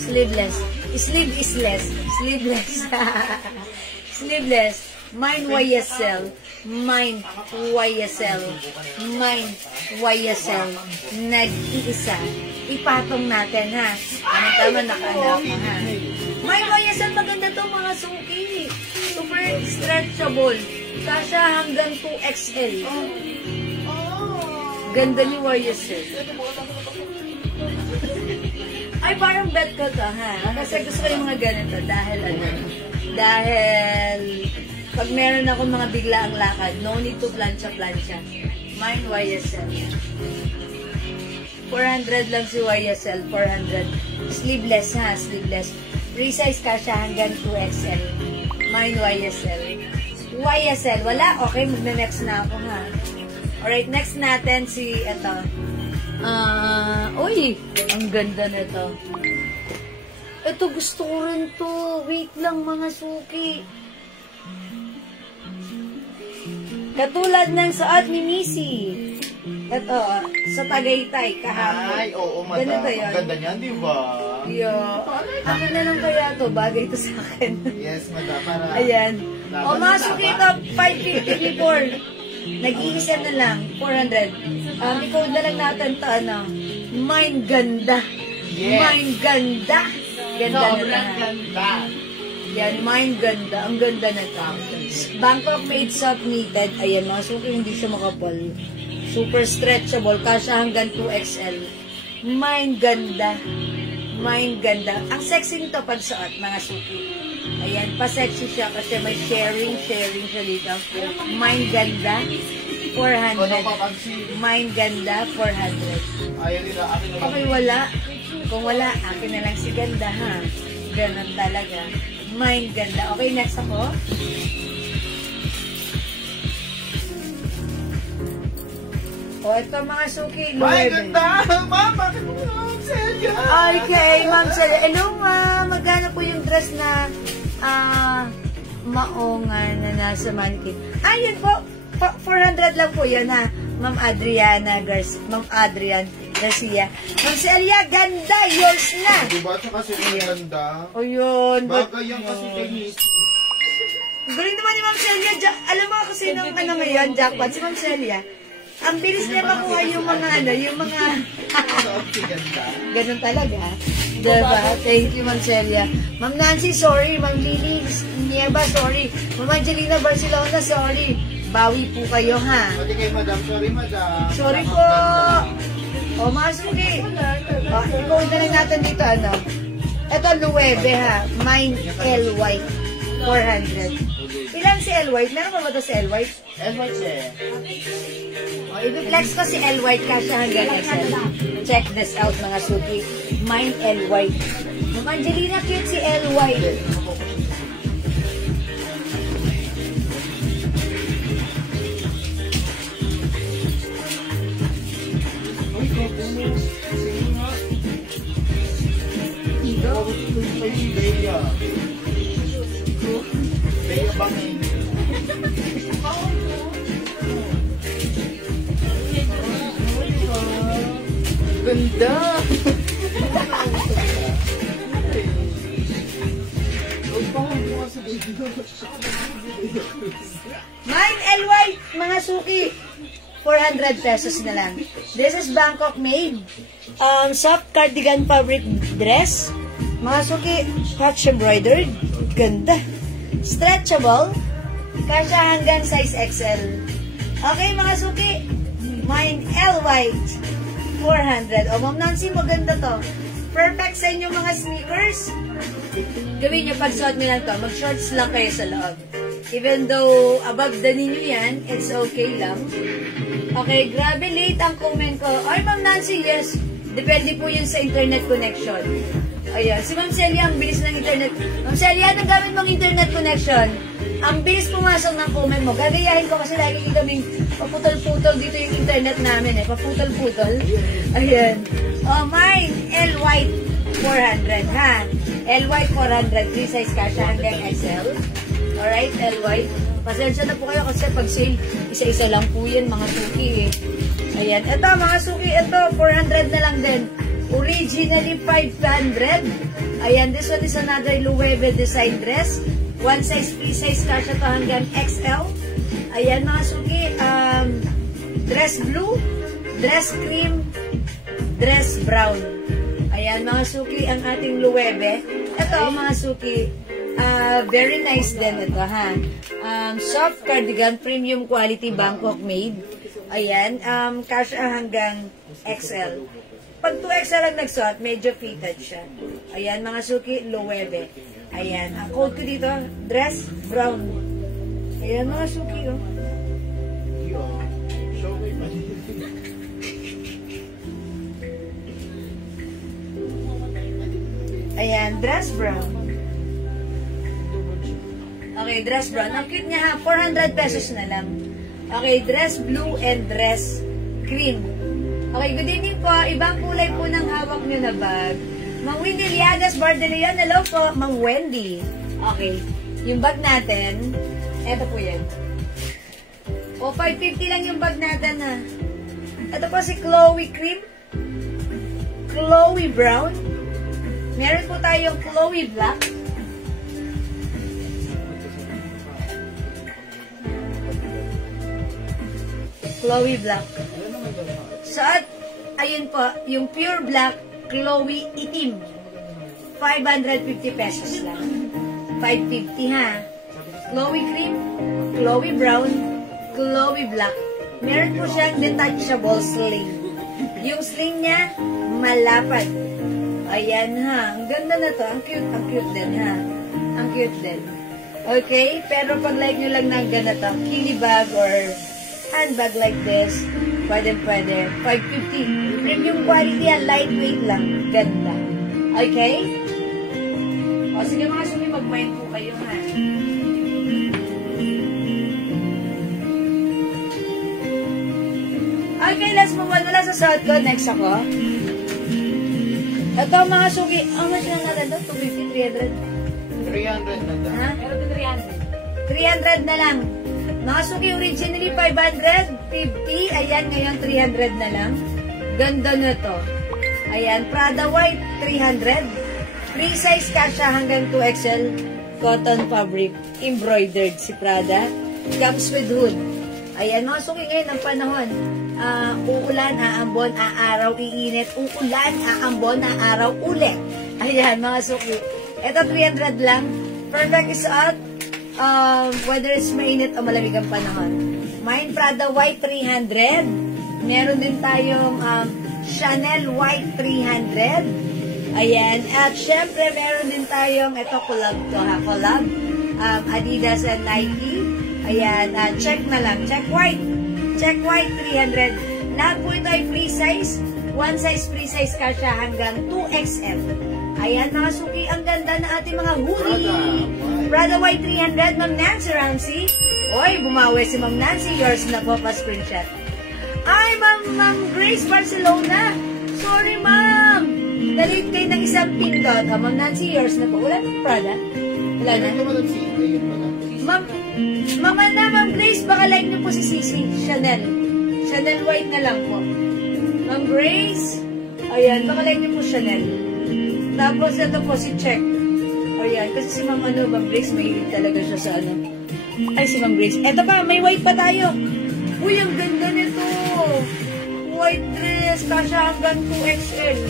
Sleeveless. Sleeveless. Mine YSL. Nag-iisa. Ipatong natin, ha? Tama, nakahanap mo, ha? Mine YSL, maganda to mga suki. Super stretchable. Kasha hanggang 2XL. Ganda ni YSL. Ay, parang bet ko to, ha? Kasi gusto ko yung mga ganito dahil pag meron ako mga biglaang lakad, no need to plancha-plancha. Mine YSL. 400 lang si YSL, 400. Sleeveless, ha? Sleeveless. Resize kasha hanggang 2XL. Mine YSL. YSL, wala? Okay, magna-next na ako, ha? Alright, next natin si, ito. Uy, ang ganda nito. Ito, gusto ko rin to. Wait lang, mga suki. Katulad ng suot ni Missy. Ito, sa Tagaytay, kahapon. Ay, oo, madam. Ganito yun. Ang ganda niyan, di ba? Yeah. Akin na lang kaya to. Bagay to sa akin. Yes, madam. Para... Ayan. Laban O, mga na suki laban. ito, 550 before. Nag-iisa na lang, 400. I-code na lang natin to, ano. Mine ganda. Yes. Mine ganda. Ganda na Sobrang lang. ganda. Yan, mine ganda. Ang ganda na to. Bangkok made soft knitted. Ayan, mga suki, hindi siya makapal. Super stretchable. Kasha hanggang 2XL. Mine ganda. Mine ganda. Ang sexy nito pag suot, mga suki. Ayan, pa-sexy siya kasi may sharing siya dito. Mine ganda. 400. Mine ganda. 400. Ayaw nila, akin na lang. Okay, wala. Kung wala, akin na lang si ganda, ha? Ganon talaga. Mine ganda. Okay, next ako. O, ito mga suki. Ay, 11. ganda! Ma'am, bakit mo naman, Celia? Okay, Ma'am Celia. Hello, ma'am. Magkano po yung dress na maongan na nasa mannequin? Ayun po. 400 lang po yan, ha? Ma'am Adriana Garcia. Ma'am Adrian Garcia. Ma'am Celia, ganda. Yours na. Diba, tsaka kasi yung ganda. O yun. Bagay yan kasi kay Missy. Galing naman ni Ma'am Celia. Alam mo ako sinong ano ngayon, jackpot? Si Ma'am Celia. Ang bilis niya makuha yung mga yung mga... Okay, ganda. Ganun talaga. Diba? Thank you, Ma'am Celia. Ma'am Nancy, sorry. Ma'am Lily Nieva, sorry. Ma'am Angelina Barcelona, sorry. Bawi po kayo, ha? Pati kay madam, sorry madam. Sorry po. O, mga suki. O, i-code na lang natin dito, ano? Ito, Luwebe, ha? Mine L. White. 400. Ilan si L. White? Meron ba ba ito si L. White? O, i-flex ko si L. White kasi hanggang XL. Check this out, mga suki. Mine L. White. Ma'am Angelina, cute si L. White. Bea bangin. Ganda! Mine L. White, mga suki. 400 pesos na lang. This is Bangkok made. Soft cardigan fabric dress. Mga suki, patch embroidered. Ganda. Stretchable. Kasha hanggang size XL. Okay, mga suki. Mine L. White. 400. O, Ma'am Nancy, maganda to. Perfect sa inyong mga sneakers. Gawin nyo pag-suot nyo lang to. Mag-shorts lang kayo sa loob. Even though above the ninyo yan, it's okay lang. Okay, grabe late ang comment ko. Ay, Ma'am Nancy, yes. Depende po yun sa internet connection. Ayan, si Ma'am Celia, ang bilis ng internet. Ma'am Celia, anong gamit mong internet connection? Ang bilis pumasok ng comment mo. Gagayahin ko kasi lagi kaming paputol-putol dito yung internet namin eh. Paputol-putol. Ayan. Oh, mine, L. White, 400, ha? L. White, 400. 3 size kasha hanggang XL. Alright, L. White. Pasensya na po kayo kasi pag sale, isa-isa lang po yan, mga suki eh. Ayan. Ito, mga suki, ito, 400 na lang din. Originally, 500. Ayan, this one is another Loewe design dress. One size, free size kasha to hanggang XL. Ayan, mga suki, dress blue, dress cream, dress brown. Ayan, mga suki, ang ating Loewe. Ito, mga suki, Very nice din ito, ha. Soft cardigan, premium quality, Bangkok made. Ayan, cash hanggang XL. Pag 2XL ang nagsuot, medyo fitted siya. Ayan, mga suki, Loewe. Ayan, ang code ko dito, dress brown. Ayan, mga suki, oh. Ayan, dress brown. Okay, dress brown. Ang cute niya, ha, 400 pesos na lang. Okay, dress blue and dress cream. Okay, good evening po. Ibang kulay po ng hawak niyo na bag. Mang Wendy Liagas, Bardelion. Hello po, Mang Wendy. Okay, yung bag natin, eto po yan. O, 550 lang yung bag natin, ha. Ito po si Chloe Cream. Chloe Brown. Meron po tayong Chloe Black. Chloe Black. So, at, ayun po, yung pure black, Chloe itim. 550 pesos lang. 550, ha. Chloe cream, Chloe brown, Chloe black. Meron po siyang detachable sling. Yung sling niya, malapad. Ayan, ha. Ang ganda na to. Ang cute din, ha. Ang cute din. Okay? Pero pag like nyo lang ng ganito, kili bag or handbag like this, pwede. 550. Premium quality yan. Lightweight lang. Ganda. Okay? O, sige mga sumi, mag-mind po kayo, ha. Okay, let's move on. Wala sa suot ko. Next ako. Ito mga suki. How much lang natin doon? 250, 300? 300 na daw. Ha? Meron din 300. 300 na lang. Mga suki, originally 550. Ayan, ngayon 300 na lang. Ganda na to. Ayan, Prada White, 300. Free size kasha hanggang 2XL. Cotton fabric. Embroidered si Prada. Comes with hood. Ayan, mga suki, ngayon ang panahon. Uulan, aambon, aaraw, iinit. Uulan, aambon, aaraw, ulit. Ayan, mga suki. Ito, 300 lang. Perfect is out. Whether it's mainit o malamig ang panahon. Mine Prada White 300. Meron din tayong Chanel White 300. Ayan. At syempre meron din tayong ito collab to ha. Collab. Adidas and Nike. Ayan. Check na lang. Check white. Check white 300. Lahat po ito ay free size. One size free size ka siya hanggang 2XL. Ayan mga suki. Ang ganda na ating mga hoodie. Prada White 300, Ma'am Nancy Ramsey. Oy, bumawi si Ma'am Nancy. Yours na po, pa-screenshot. Ay, Ma'am Grace Barcelona. Sorry, Ma'am. Dalit kayo ng isang pindot. Ma'am Nancy, yours na po. Wala ng Prada? Wala na? Ma'am Grace, baka like niyo po si Sisi. Chanel. Chanel White na lang po. Ma'am Grace. Ayan, baka like niyo po Chanel. Tapos, ito po si Check. Ayan, kasi si Ma'am Grace, mahilig talaga siya sa ano. Ay, si Ma'am Grace. Eto pa, may white pa tayo. Uy, ang ganda nito. White dress, kasha hanggang 2XL.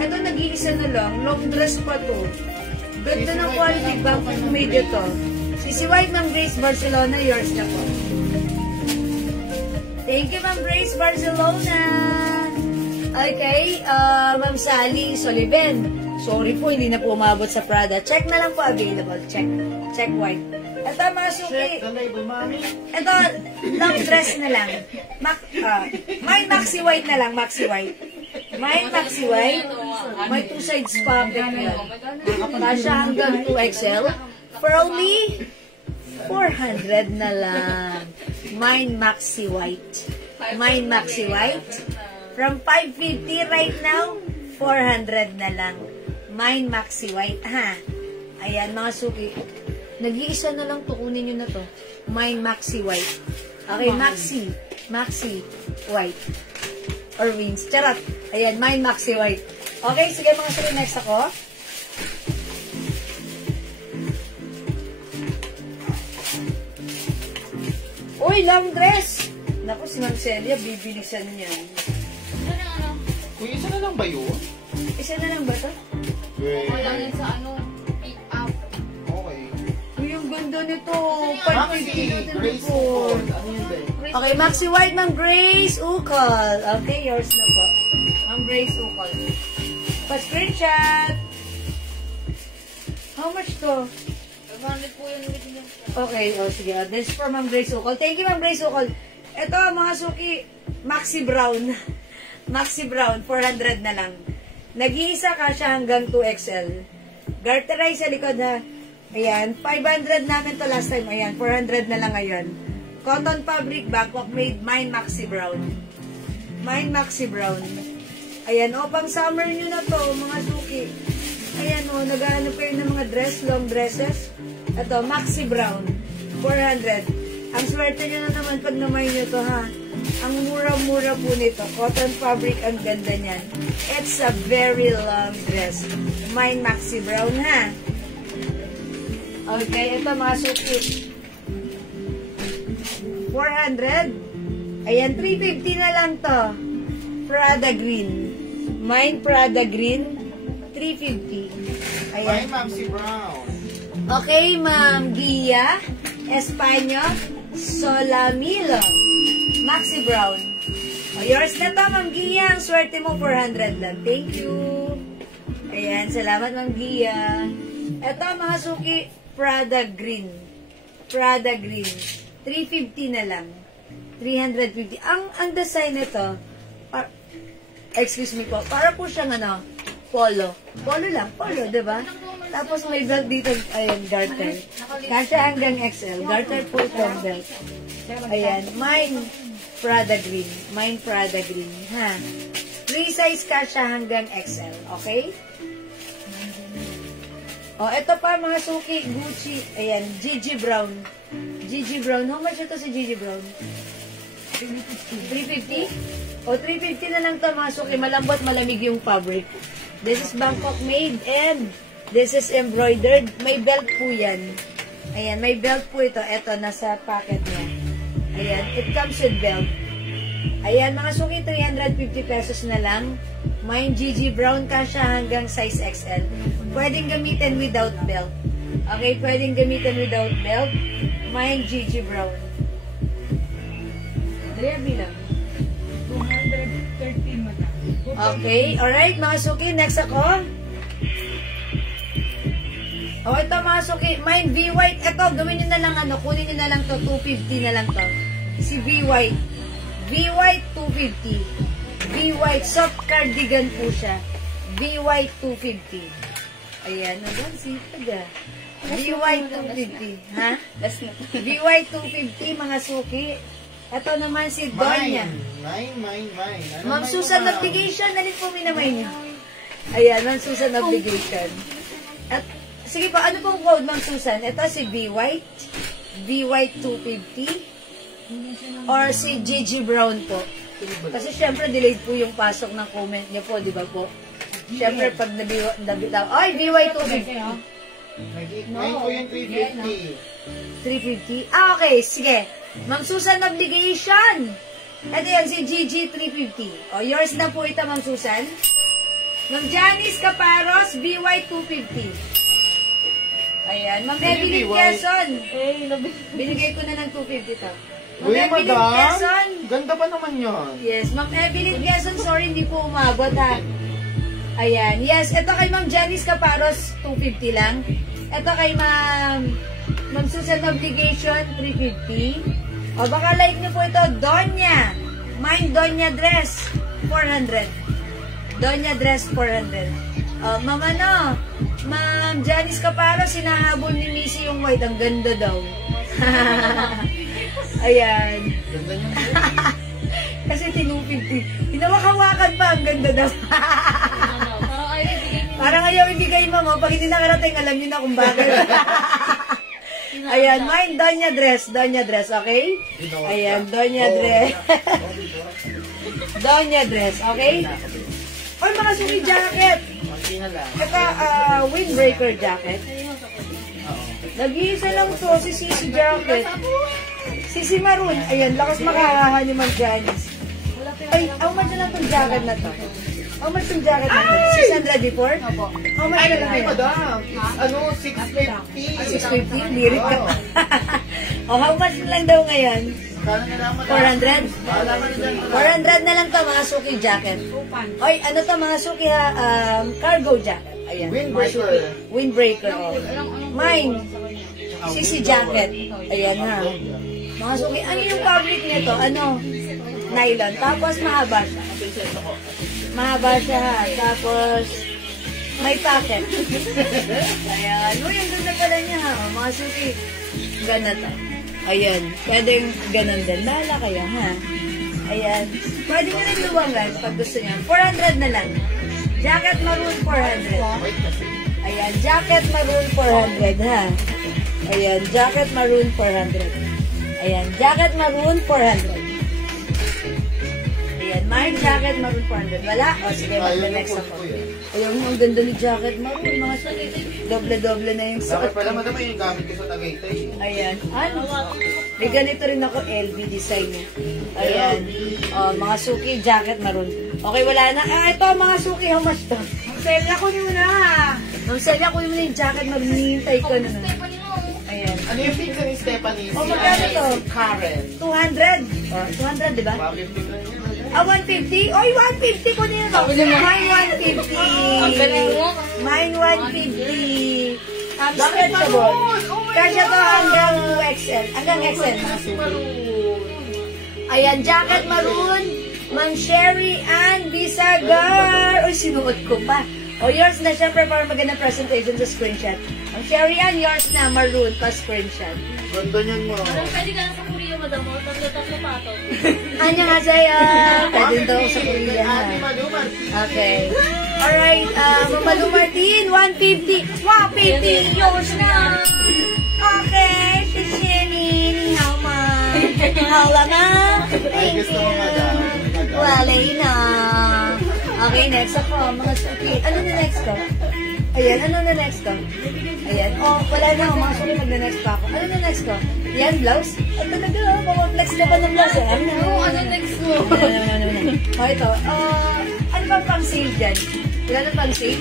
Eto, nag-iisa na lang. Long dress pa to. Ganda ng quality, Bangkok made ito. Si White, Ma'am Grace Barcelona, yours na po. Thank you, Ma'am Grace Barcelona. Okay, Ma'am Sally Soliven. Sorry po, hindi na po umabot sa Prada. Check na lang po available. Check. Check white. Ito, mga suki. Ito, long dress na lang. May maxi white na lang. Maxi white. May maxi white. May two sides pocket yan. Kasha hanggang 2XL. For only 400 na lang. Mine maxi white. Mine maxi white. From 550 right now, 400 na lang. Mine maxi white, ha? Ayan, mga suki. Nag-iisa na lang to. Kunin nyo na to. Mine maxi white. Okay, maxi white. Or wings. Charot. Ayan, mine maxi white. Okay, sige mga suki. Next ako. Uy, long dress! Naku, si Ma'am Celia, bibilisan niyan. Uy, isa na lang ba yun? Isa na lang ba ito? Wala yan sa ano, pick up. nito. Maxi, 550 Grace before. Ukol. Ano yun ba? Okay, Maxi White, Ma'am Grace Ukol. Okay, yours na po. Ma'am Grace Ukol. Pa-screenshot. How much to? 500 po yung ulit niya. Okay, sige. This is for Ma'am Grace Ukol. Thank you, Ma'am Grace Ukol. Ito, mga suki, Maxi Brown. Maxi Brown, 400 na lang. Nag-iisa ka siya hanggang 2XL. Garterize sa likod, ha. Ayan, 500 namin to last time. Ayan, 400 na lang ngayon. Cotton fabric, backwalk made, mine Maxi Brown. Mine Maxi Brown. Ayan, pang summer nyo na to, mga suki. Ayan, naghahanap kayo ng mga dress, long dresses. Ito, Maxi Brown, 400. Ang swerte nyo na naman pag namay nyo to, ha. Ang mura-mura po nito. Cotton fabric, ang ganda niyan. It's a very long dress. Mine Maxi Brown, ha. Okay, ito mga suki. 400. Ayan, 350 na lang to. Prada Green. Mine Prada Green, 350. Ay, Ayan. Maxi Brown. Okay, Ma'am Gia Espanyo Solamilo. Maxi Brown. Yours na to, Ma'am Gia. Ang swerte mo, 400 lang. Thank you. Ayan, salamat, Ma'am Gia. Ito, mga suki, Prada Green. Prada Green. 350 na lang. 350. Ang design nito, excuse me po, para po siyang polo. Polo lang, polo, diba? Tapos may belt dito, ayan, garter. Kasi hanggang XL. Garter po itong belt. Ayan, mine Prada Green. Mine Prada Green, ha? 3 size kasha hanggang XL, okay? Ito pa mga suki, Gucci. Ayan, Gigi Brown. Gigi Brown. How much ito si Gigi Brown? 350? 350 na lang ito mga suki. Malambot, malamig yung fabric. This is Bangkok made and this is embroidered. May belt po yan. Ayan, may belt po ito. Ito, nasa pocket niya. Ayan, it comes with belt. Ayan, mga suki, 350 pesos na lang. Mine Gigi Brown kasha hanggang size XL. Pwedeng gamitin without belt. Okay, pwedeng gamitin without belt. Mine Gigi Brown. Daya bilang. 213 madam. Okay, alright mga suki, next ako. Ito mga suki, mine V-White. Ito, gawin nyo na lang kunin nyo na lang to, 250 na lang to. Si V-White. V-White 250. V-White, soft cardigan po siya. V-White 250. Ayan, hanggang sipag V-White 250. Ha? V-White 250, mga suki. Ito naman si Donya. Mine. Ma'am Susan Obligation, nalit po minamay niyo. Ayan, Ma'am Susan Obligation. At, sige po, ano pong code, Ma'am Susan? Ito si V-White. V-White 250. Or si Gigi Brown po. Kasi syempre delayed po yung pasok ng comment niyo po, di ba po? Syempre pag nabitaw, ay, VY 250. Mine ko yung 350. 350? Okay, sige. Ma'am Susan Obligation. Ito yan, si Gigi 350. Yours na po ito, Ma'am Susan. Ma'am Janice Caparos, VY 250. Ayan, Ma'am Evelyn Quezon. Binigay ko na ng 250 to. Uy, Evelyn madam. Quezon. Ganda pa naman yun. Yes, Ma'am Evelyn Quezon, sorry, hindi po umabot ha. Ayan, yes, ito kay Ma'am Janice Caparos, 250 lang. Ito kay Ma'am Susan Obligation, 350. Baka like niyo po ito, Donya. Mine Donya Dress, 400. Donya Dress, 400. Ma'am Janice Caparos, sinahabol ni Missy yung white, ang ganda daw. Ayan. Ganda niya. Kasi 250. Hinawak-hawakan pa, ang ganda daw. Parang ayaw ibigay mo, pag hindi nakarating, alam niyo na kung bakit. Ayan, mine, Donya Dress, okay? Ayan, Donya Dress. Donya Dress, okay? Or mga suki jacket. Ito, windbreaker jacket. Nag-iisa lang to, si Sisi jacket. Sisi Maroon. Ayan, lakas makahahan ni Ma'am Janice. Ay, how much na lang itong jacket na to? How much yung jacket natin? 600 before? Opo. How much Ay, na lang ay, ngayon? madam. Ano, 650. 650? Lirik ka pa. O, how much na lang daw ngayon? Kala na lang, madam. 400? Wala ka na dyan, madam. 400 na lang to, mga suki jacket. Oy, ano to, mga suki ha? Cargo jacket. Ayan. Windbreaker. Windbreaker, oh. Mine. CC jacket. Ayan ha. Mga suki, ano yung fabric nito? Ano? Nylon. Tapos mahaba siya. Mahaba siya ha. Tapos may pocket. Ayan. Uy, ang ganda pala niya ha. Mga suki. Ganda to. Ayan. Pwedeng ganun din. Lala kaya ha. Ayan. Pwede nyo rin luwangan pag gusto niya. 400 na lang. Jacket maroon 400. Ayan. Jacket maroon 400 ha. Ayan. Jacket maroon 400. Ayan. Jacket maroon 400. Ayan. My jacket maroon 400. Wala? O sige, mag-next ako. Ayan. Ang ganda ni jacket maroon. Mga suki. Doble-doble na yung Dapat suot. pala, madam, ay yung gamit ko sa Tagaytay. Ayan. Ano? May ganito rin ako, LV design niya. Ayan. Mga suki, jacket maroon. Okay, wala na. Ito, mga suki, how much to? Ang Celia ko na. Ma'am Celia, kunin mo na yung jacket maroon. Hinihintay ko na. Stephanie mo. Ayan. Ano yung pizza ni Stephanie? Oh, magkano to? Si Karen. 200. 200, di ba? 150 lang yun, madam. 150? Oy, 150 ko din ito. Mine 150. Ang galing mo. Mine 150. Stretchable. Kasi to hanggang XL. Hanggang XL, mga suki. Ayan, jacket maroon. Mang Sherry and Bisagar. Uy, sinuot ko pa. O, yours na syempre para magandang presentation sa screenshot. Ang Sherry and yours na maroon pa screenshot. Ganda niyan mo. Madam, pwede ka lang sa Korea, madam. Tatlo-tatlo pa ito. Anya nga sa'yo. Pwede daw sa Korea ha. Ate Maluman. Okay. Alright, Mamalu Martin, 150. 150, yours na. Okay, si Jenny, ni hao ma. Hala na. Ay, gusto mo, madam. Walay na. Okay, next ako, mga suki. Ano na next ko? Ayan, ano na next ko? Ayan, oh, wala na ako, mga suki, magna-next pa ako. Ano na next ko? Yan, blouse? Ay, talaga, flex ka pa ng blouse eh. Ano next mo? Oh, ito, ano ba pang sale dyan? Wala na pang sale?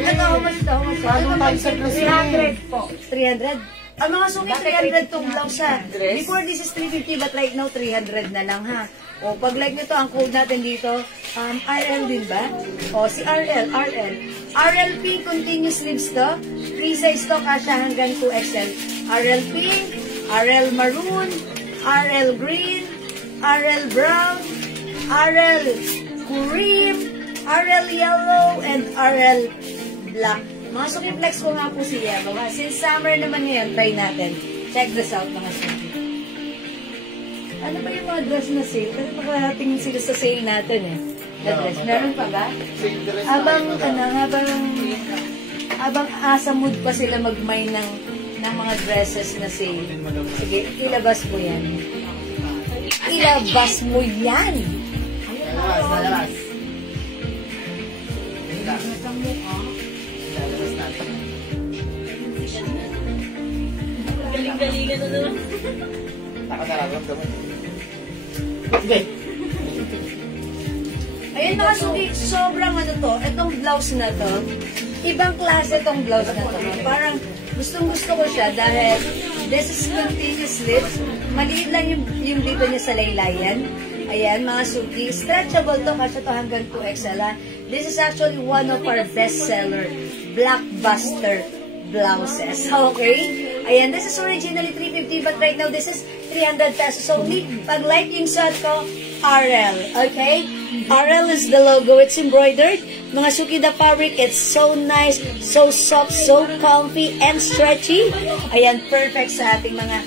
Ito, how much ito? How much ito? Paano Ano tayo pang sa sale? 300 po. 300? Ang mga suki, 300 tong blouse ha. Before this is 350, but right now 300 na lang ha. O, pag like nito, ang code natin dito, RL din ba? O, si RL. RL Pink, continuous sleeves to. Free size to, kasha hanggang 2XL. RL Pink, RL Maroon, RL Green, RL Brown, RL Cream, RL Yellow, and RL Black. Mga suki, flex ko nga po si Yellow ha. Since summer naman ngayon, try natin. Check this out mga suki. Ano ba yung mga dress na sale? Kasi makarating sila sa sale natin eh. Na dress. Meron pa ba? Same dress na Habang, yun, madam. habang asa mood pa sila magmay ng mga dresses na sale. Sige, ilabas mo yan. Ilabas mo yan! Lalabas. Lalabas natin. Galing-galingan na naman. Nakasararamdaman. Okay. Ayun mga suki, sobrang ano to, itong blouse na to, ibang klase itong blouse na to. Parang gustong-gusto ko siya dahil this is continuous sleeves. Maliit lang yung dito niya sa laylayan. Ayan, mga suki. Stretchable to, kasi to hanggang 2XL. This is actually one of our bestseller, Blockbuster blouses. Okay? Ayan, this is originally 350 but right now this is 300 pesos only. Pag like yung suot ko, RL. Okay? RL is the logo. It's embroidered. Mga suki, the fabric, it's so nice, so soft, so comfy, and stretchy. Ayan, perfect sa ating mga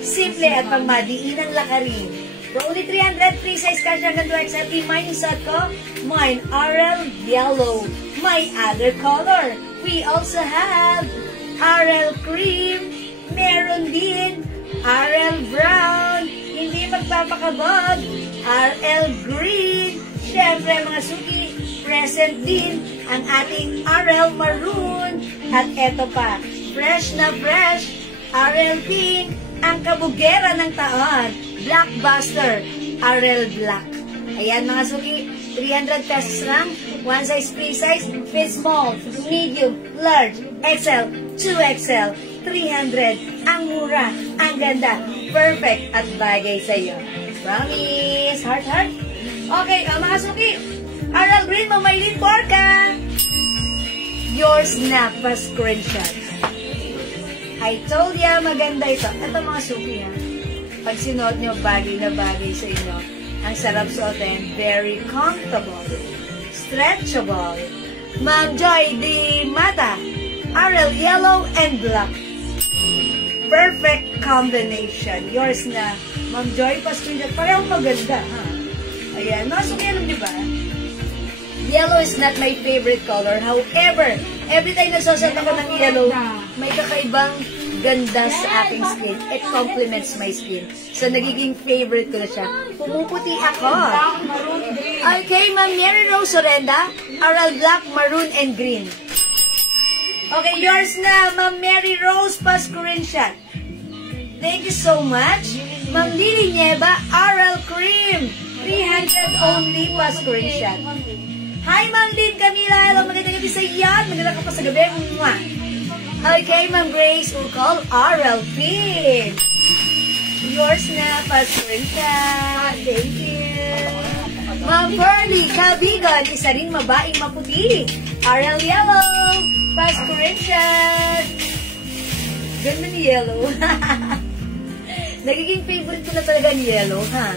simple at pangmadiinang lakarin. For only 300, free size cash hanggang 2XL. Mine yung suot ko. Mine, RL Yellow. My other color. We also have RL Cream. Meron din RL Brown. Hindi magpapakabog. RL Green. Siyempre mga suki, present din ang ating RL Maroon. At eto pa, fresh na fresh, RL Pink, ang kabugera ng taon, Blockbuster, RL Black. Ayan mga suki, 300 pesos lang. One size, free size, fit small, medium, large, XL, 2XL, 300. Ang mura, ang ganda, perfect at bagay sa iyo. Promise! Heart, heart. Okay, mga suki. Aral Green, Mamaylin Porca. Yours na pa screenshot. I told ya, maganda ito. Ito mga suki ha. Pag sinuot nyo, bagay na bagay sa inyo. Ang sarap suotin, very comfortable, stretchable. Ma'am Joy Di Mata, Aral Yellow and Black. Perfect combination. Yours na. Ma'am Joy, pa-screenshot. Parehong maganda, ha? Ayan. Mga suki, alam diba? Yellow is not my favorite color. However, every time nagsusot ako ng yellow, may kakaibang ganda sa aking skin. It complements my skin. So, nagiging favorite ko na siya. Pumuputi ako. Okay, Ma'am Mary Rose Sorenda, Aral Black, Maroon, and Green. Okay, yours na, Ma'am Mary Rose, pa-screenshot. Thank you so much. Ma'am Lily Nieva, Aral Cream, 300 only, pa-screenshot. Hi, Ma'am Lynn Camila. Hello, magandang gabi sa iyan. Magandang ka pa sa gabi. Mwah. Okay, Ma'am Grace Urcol, Aral Pink. Yours na, pa-screenshot. Thank you. Ma'am Pearly Cabigan, isa rin mabaing maputi. Aral Yellow, pa-screenshot. Ganda ni Yellow. Nagiging favorite ko na talaga ni Yellow, ha?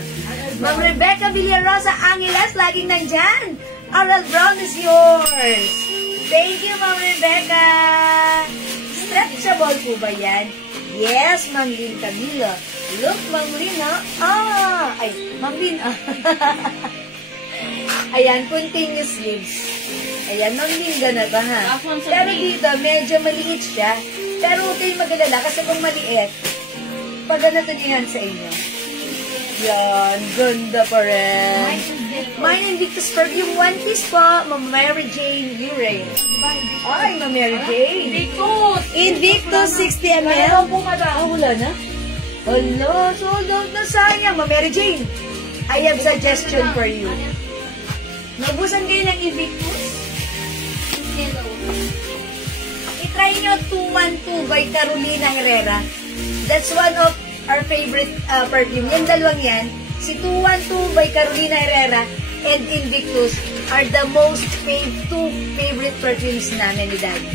Ma'am Rebecca Villarosa Angeles, laging nandyan. Aral Brown is yours. Thank you, Ma'am Rebecca. Stretchable po ba yan? Yes, Ma'am Lynn Camilo. Look, Ma'am Lynn, ha? Ay, Ma'am Lynn, Ayan, continuous sleeves. Ayan, Ma'am Lynn, ganun ba, ha? Pero dito, medyo maliit siya. Pero huwag kayong mag-alala kasi kung maliit, pag ganito niyo yan sa inyo. Yan, ganda pa rin. Mine Invictus Perfume, 1 piece po. Ma'am Mary Jane Uray. Ay, Ma'am Mary Jane. Invictus 60 ml. Wala na? Hala, sold out na sayang. Ma'am Mary Jane, I have suggestion for you. Naubusan kayo ng Invictus? I-try nyo 212 by Carolina Herrera. That's one of our favorite perfume. Yung dalawang yan, si 212 by Carolina Herrera and Invictus are the most two favorite perfumes namin ni Daddy.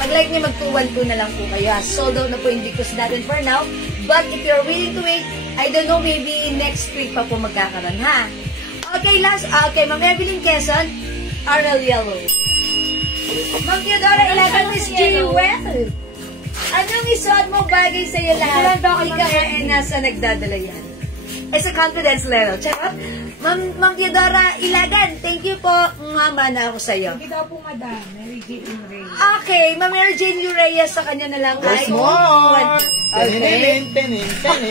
Mag-like nyo, mag-212 na lang po kayo. Sold out na po Invictus natin for now. But if you're willing to wait, I don't know, maybe next week pa po magkakaroon, ha? Okay, last. Okay, Ma'am Evelyn Quezon, Aral Yellow. Ma'am Theodora Ilagan, Miss Jewel. Anong isuot mo bagay sa'yo lahat? Ikaw ay nasa nagdadala yan. It's a confidence level. Check out. Ma'am Theodora Ilagan, thank you po. Ngama na ako sa'yo. Hindi daw po, Madam. Mary Jane Uray. Okay, Ma'am Mary Jane Uray, sa kanya na lang. There's Ay, more! Okay.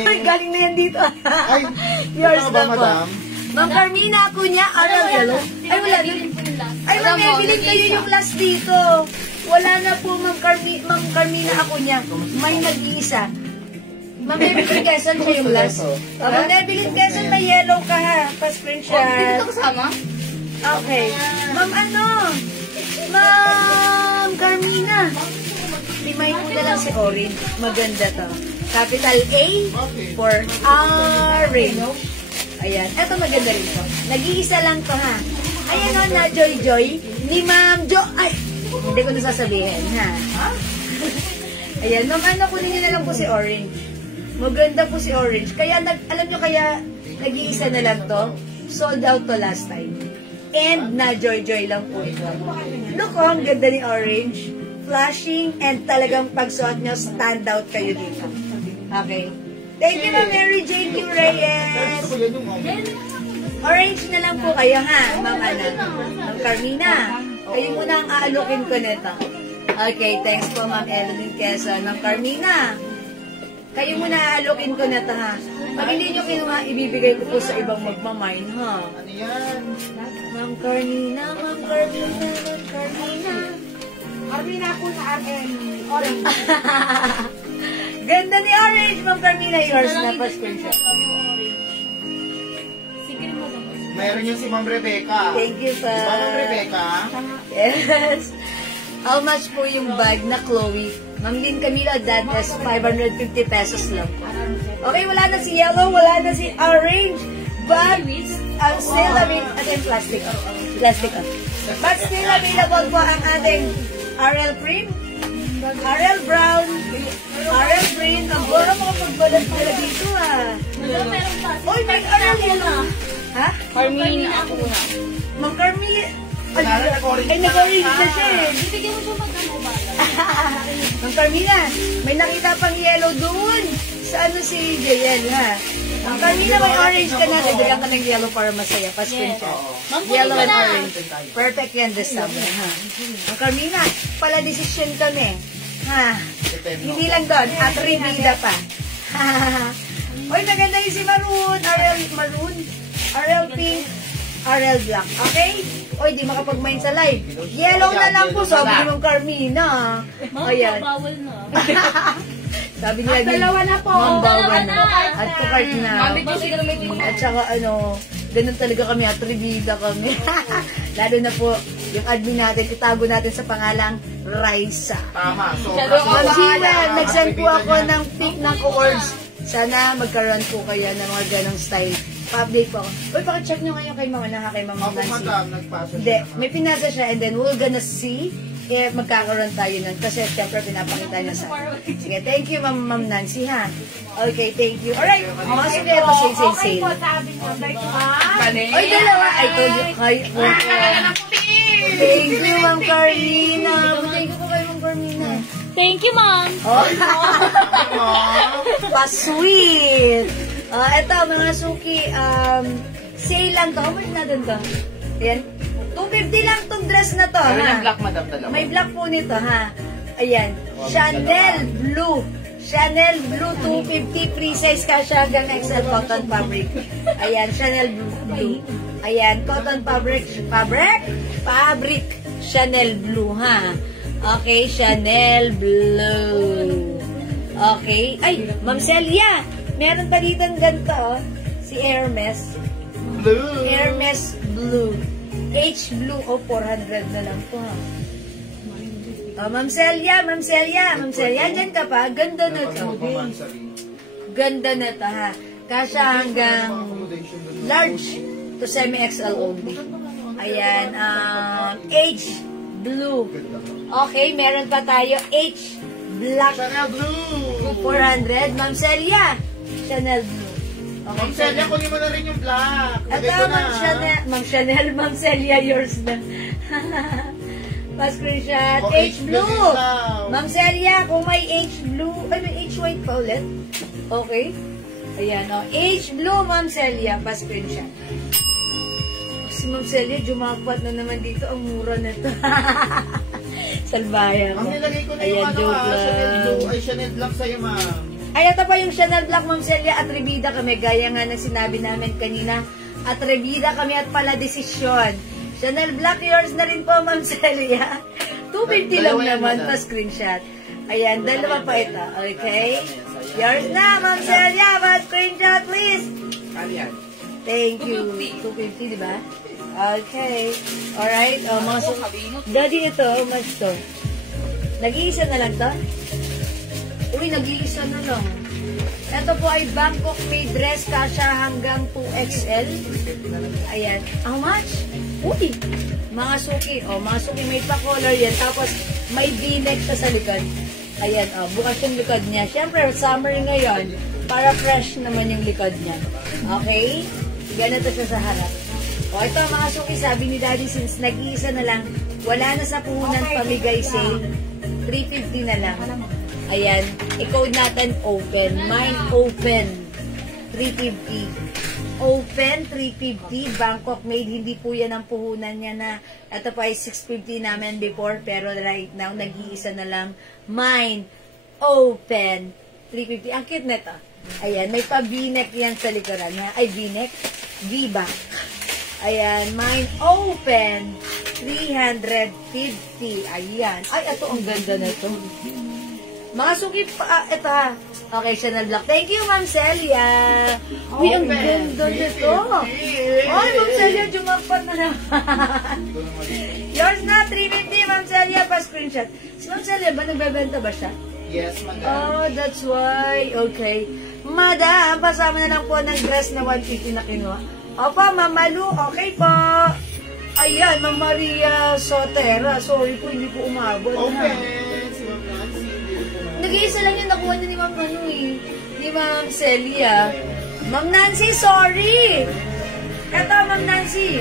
Ay, galing na yan dito. Ay, yours ano ba, na po. Madam? Ma'am Carmina, ako niya, Aral Yellow. Ay, wala na. Ay, Ma'am Evelyn, kayo yung last dito. Wala na po, Ma'am Carmina, ako niya. May nag-iisa. Ma'am Evelyn Quezon, siya yung last. Ma'am Evelyn Quezon, may yellow ka ha. Pa-screenshot. Dito kasama? Okay. Ma'am Ma'am Carmina. Limay mo na lang si Orange. Maganda to. Capital A for orange. Ayan. Eto maganda rin to. Nag-iisa lang to ha. Ayan o, na Joy ni Ma'am Jo. Ay! Hindi ko nasasabihin ha. Ayan. Ma'am, kunin niyo na lang po si Orange. Maganda po si Orange. Kaya, alam nyo kaya, nag-iisa na lang to. Sold out to last time. And na Joy lang po ito. Look oh, ang ganda ni Orange. Flashing and talagang pagsuot nyo, stand out kayo dito. Okay. Thank you, Ma'am Mary Jane Q. Reyes. Orange na lang po kayo, ha? Ma'am Carmina. Kayo muna ang aalukin ko nito. Okay, thanks po, Ma'am Evelyn Quezon. Ma'am Carmina, kayo muna aalukin ko nito, ha? Pag hindi nyo kinuha, ibibigay ko po sa ibang magmamine, ha? Ano yan? Ma'am Carmina. Carmina po sa RN. Orange. Ganda ni Orange, Ma'am Carmina. Yours na pa screenshot. Meron yung si Ma'am Rebecca. Thank you, Di ba, Ma'am sir. Rebecca? Yes. How much po yung bag na Chloe? Ma'am Lynn Camilo, that is 550 pesos lang po. Okay, wala na si yellow, wala na si orange, but still available. Ito yung plastic. Plastic. But still available po ang ating RL Cream, RL Brown, RL Green. Ang bora mga pagbalat nila dito Uy, may RL yellow. Ha? Carmine ako na. Ma'am Carmine. Ay, Nag-orange nag-orange na siya eh. Bibigyan mo siya magkano ba? Ma'am Carmina, may nakita pang yellow doon. Sa ano si Jael, ha? Ma'am Carmina, may orange ka na. Dagdagan ka ng yellow para masaya. Pa-screenshot. Yellow and orange. Perfect yan this summer, ha? Ma'am Carmina, pala decision kami. Ha? Hindi lang doon. At revida pa. Uy, maganda yung si Maroon. Maroon. RL Pink. RL Black. Okay? Oy, di makapag-mind sa live. Yellow na lang po, sabi ni Ma'am Carmina. Ayan. Bawal na. Sabi niya, Dalawa na po. Ma'am, bawal Dalawa na. na. At tukart na. Gamit yung siguro may tingin. At saka ganun talaga kami, atribida kami. Lalo na po, yung admin natin, itago natin sa pangalang Raisa. Tama. Ma'am Gina, nag-send po ako ng pic ng awards. Sana magkaroon po kayo ng mga ganong style. Pa-update po ako. Uy, pakicheck nyo ngayon kay Mama na, kay Mama Ako, Nancy. madam, nagpasa Hindi, siya. may pinasa siya and then we're gonna see magkakaroon tayo nun. Kasi siyempre pinapakita niya sa akin. Sige, thank you Ma'am Nancy ha. Okay, thank you. Alright, mga sige po, Okay po, sabi niyo. Ay, dalawa. I told you. Ay, thank you Ma'am Carmina. Thank you po kay Ma'am Carmina. Thank you, Mom. Oh, pa-sweet. Eto, mga suki, sale lang to. Umalis na dun to. Ayan. 250 lang tong dress na to, ha? madam, dalawa. May black po nito, ha? Ayan. Chanel Blue. Chanel Blue 250 free size kasha hanggang XL cotton fabric. Ayan, Chanel Blue. Ayan, cotton fabric. Chanel Blue, ha? Okay, Chanel Blue. Okay. Ay, Ma'am Celia. Meron pa dito ng ganito, si Hermes. Blue. Hermes Blue. H Blue, 400 na lang po, ha. Ma'am Celia, dyan ka pa. Ganda na to. Ganda na to, ha. Kasya hanggang large to semi-XL only. Ayan, H Blue. Okay, meron pa tayo H Black. Chanel Blue. 400. Ma'am Celia, Chanel Blue. Okay, Ma'am Celia, kunin mo na rin yung black. Ito, Lagay ko na, Ma'am Chanel, Ma'am Celia, yours na. Pa-screenshot. Oh, H Blue. H Blue. Ma'am Celia, kung may H Blue, ay may H White pa ulit. Okay. Ayan, H Blue, Ma'am Celia, pa-screenshot. Si Ma'am Celia, jumakpat na naman dito. Ang mura na to. Salbayan. Ang nilagay ko na yung Ayan, joke Chanel lang. Blue. Ay, Chanel Black sa'yo, ma'am. Ay, ito pa yung Chanel Black, Ma'am Celia, at rebida kami. Gaya nga ng sinabi namin kanina, at rebida kami at pala desisyon. Chanel Black, yours na rin po, Ma'am Celia. 250 lang naman pa screenshot. Ayan, dalawa pa ito. Okay? Yours na, Ma'am Celia. Pa screenshot, please. Thank you. 250, di ba? Okay. Alright. Mga Daddy, ito. Mas to. Nag-iisa na lang to? Uy, nag-iisa na lang. Ito po ay Bangkok made dress kasha hanggang 2XL. Ayan. How much? Uy! Mga suki. Mga suki may pa-color yan. Tapos may V-neck sa likod. Ayan, bukas yung likod niya. Siyempre, summer ngayon. Para fresh naman yung likod niya. Okay? Ganito siya sa harap. Ito mga suki, sabi ni Daddy, since nag-iisa na lang, wala na sa puhunan pamigay sale. 350 na lang. Ayan, i-code natin open. Mine open. 350. Open, 350. Bangkok made. Hindi po yan ang puhunan niya na ito pa ay 650 namin before. Pero right now, nag-iisa na lang. Mine open. 350. Ang cute na ito. Ayan, may pa V-neck yan sa likuran niya. Ay, V-neck? V-back. Ayan, mine open. 350. Ayan. Ay, ito ang ganda na ito. Mga suki pa, ito ha. Okay, Chanel Black. Thank you, Ma'am Celia. Uy, ang ganda nito. Ay, Ma'am Celia, jumakpat na naman. Yours na, 350, Ma'am Celia, pa-screenshot. Si Ma'am Celia ba, nagbebenta ba siya? Yes, madam. Oh, that's why. Okay. Madam, pasama na lang po ng dress na 150 na kinuha. Opo, Ma'am Malu, okay po. Ayan, Ma'am Maria Sotera. Sorry po, hindi po umabot. Open. Ha? Si Ma'am Nancy. Nag-iisa lang yung nakuha niya ni Ma'am ni Ma'am Celia. Ma'am Nancy, sorry! Eto, Ma'am Nancy.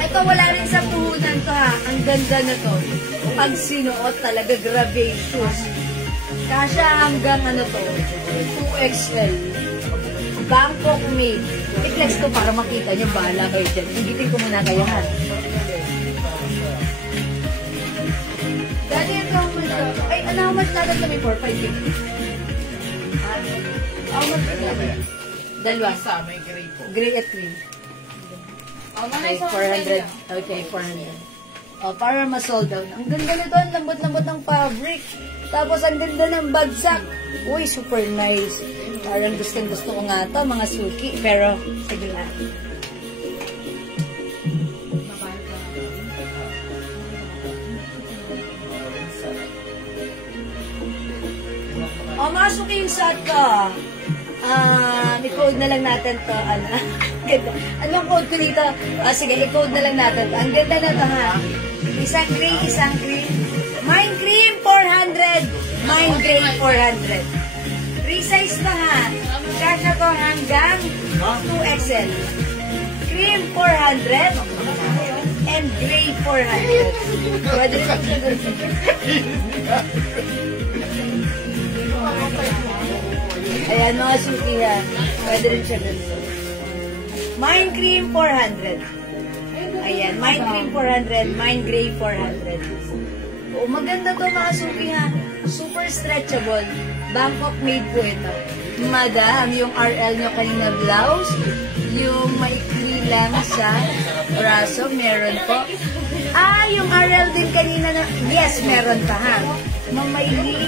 Ito, wala rin sa puhunan to ha. Ang ganda na to. Pag sinuot talaga, gracious. Kasha hanggang ano to, 2XL. Bangkok made. I-flex to para makita niyo. Bahala kayo dyan. Higitin ko muna kayo ha. Dati ito ang ay, how much natin kami for? 550? How much natin? Dalawa. Isa, may gray po. Gray at cream. Okay, 400. Okay, 400. Oh, para ma-sold out. Ang ganda nito, ang lambot-lambot ng fabric. Tapos ang ganda ng bagsak. Uy, super nice. Parang gusto ko nga ito, mga suki. Pero, sige na. O, mga suki yung suot ko. I-code na lang natin to. Anong code ko dito? Sige, i-code na lang natin to. Ang ganda na to ha. Isang gray, isang cream. Mine cream, 400. Mine gray, 400. Free size to ha. Kasha to hanggang 2XL. Cream, 400. And gray, 400. Pwede rin ayan, mga suki ha. Pwede rin siya ganito. Mine cream, 400. Ayan, mine cream, 400. Mine gray, 400. Oh, maganda to mga suki ha. Super stretchable. Bangkok made po ito. Madam, yung RL nyo kanina blouse, yung maikli lang sa braso, meron po. Yung RL din kanina na, yes, meron pa ha. Mamaili,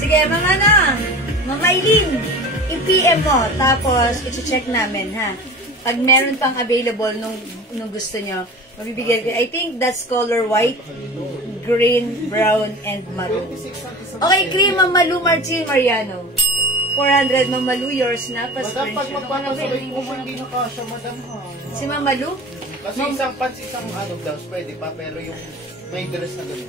sige, mga na, Mamaylin, i-PM mo, tapos i-check namin, ha? Pag meron pang available nung gusto nyo, mabibigyan ko. I think that's color white, green, brown, and maroon. Okay, cream, Ma'am Malu, Marcin, Mariano. 400, Ma'am Malu, yours na, Madam, pag pa-screenshot. magpapasabay po, hindi na kasha, madam ha. Si Ma'am Malu? Kasi isang pants, isang blouse, pwede pa, pero yung may dress na ganun.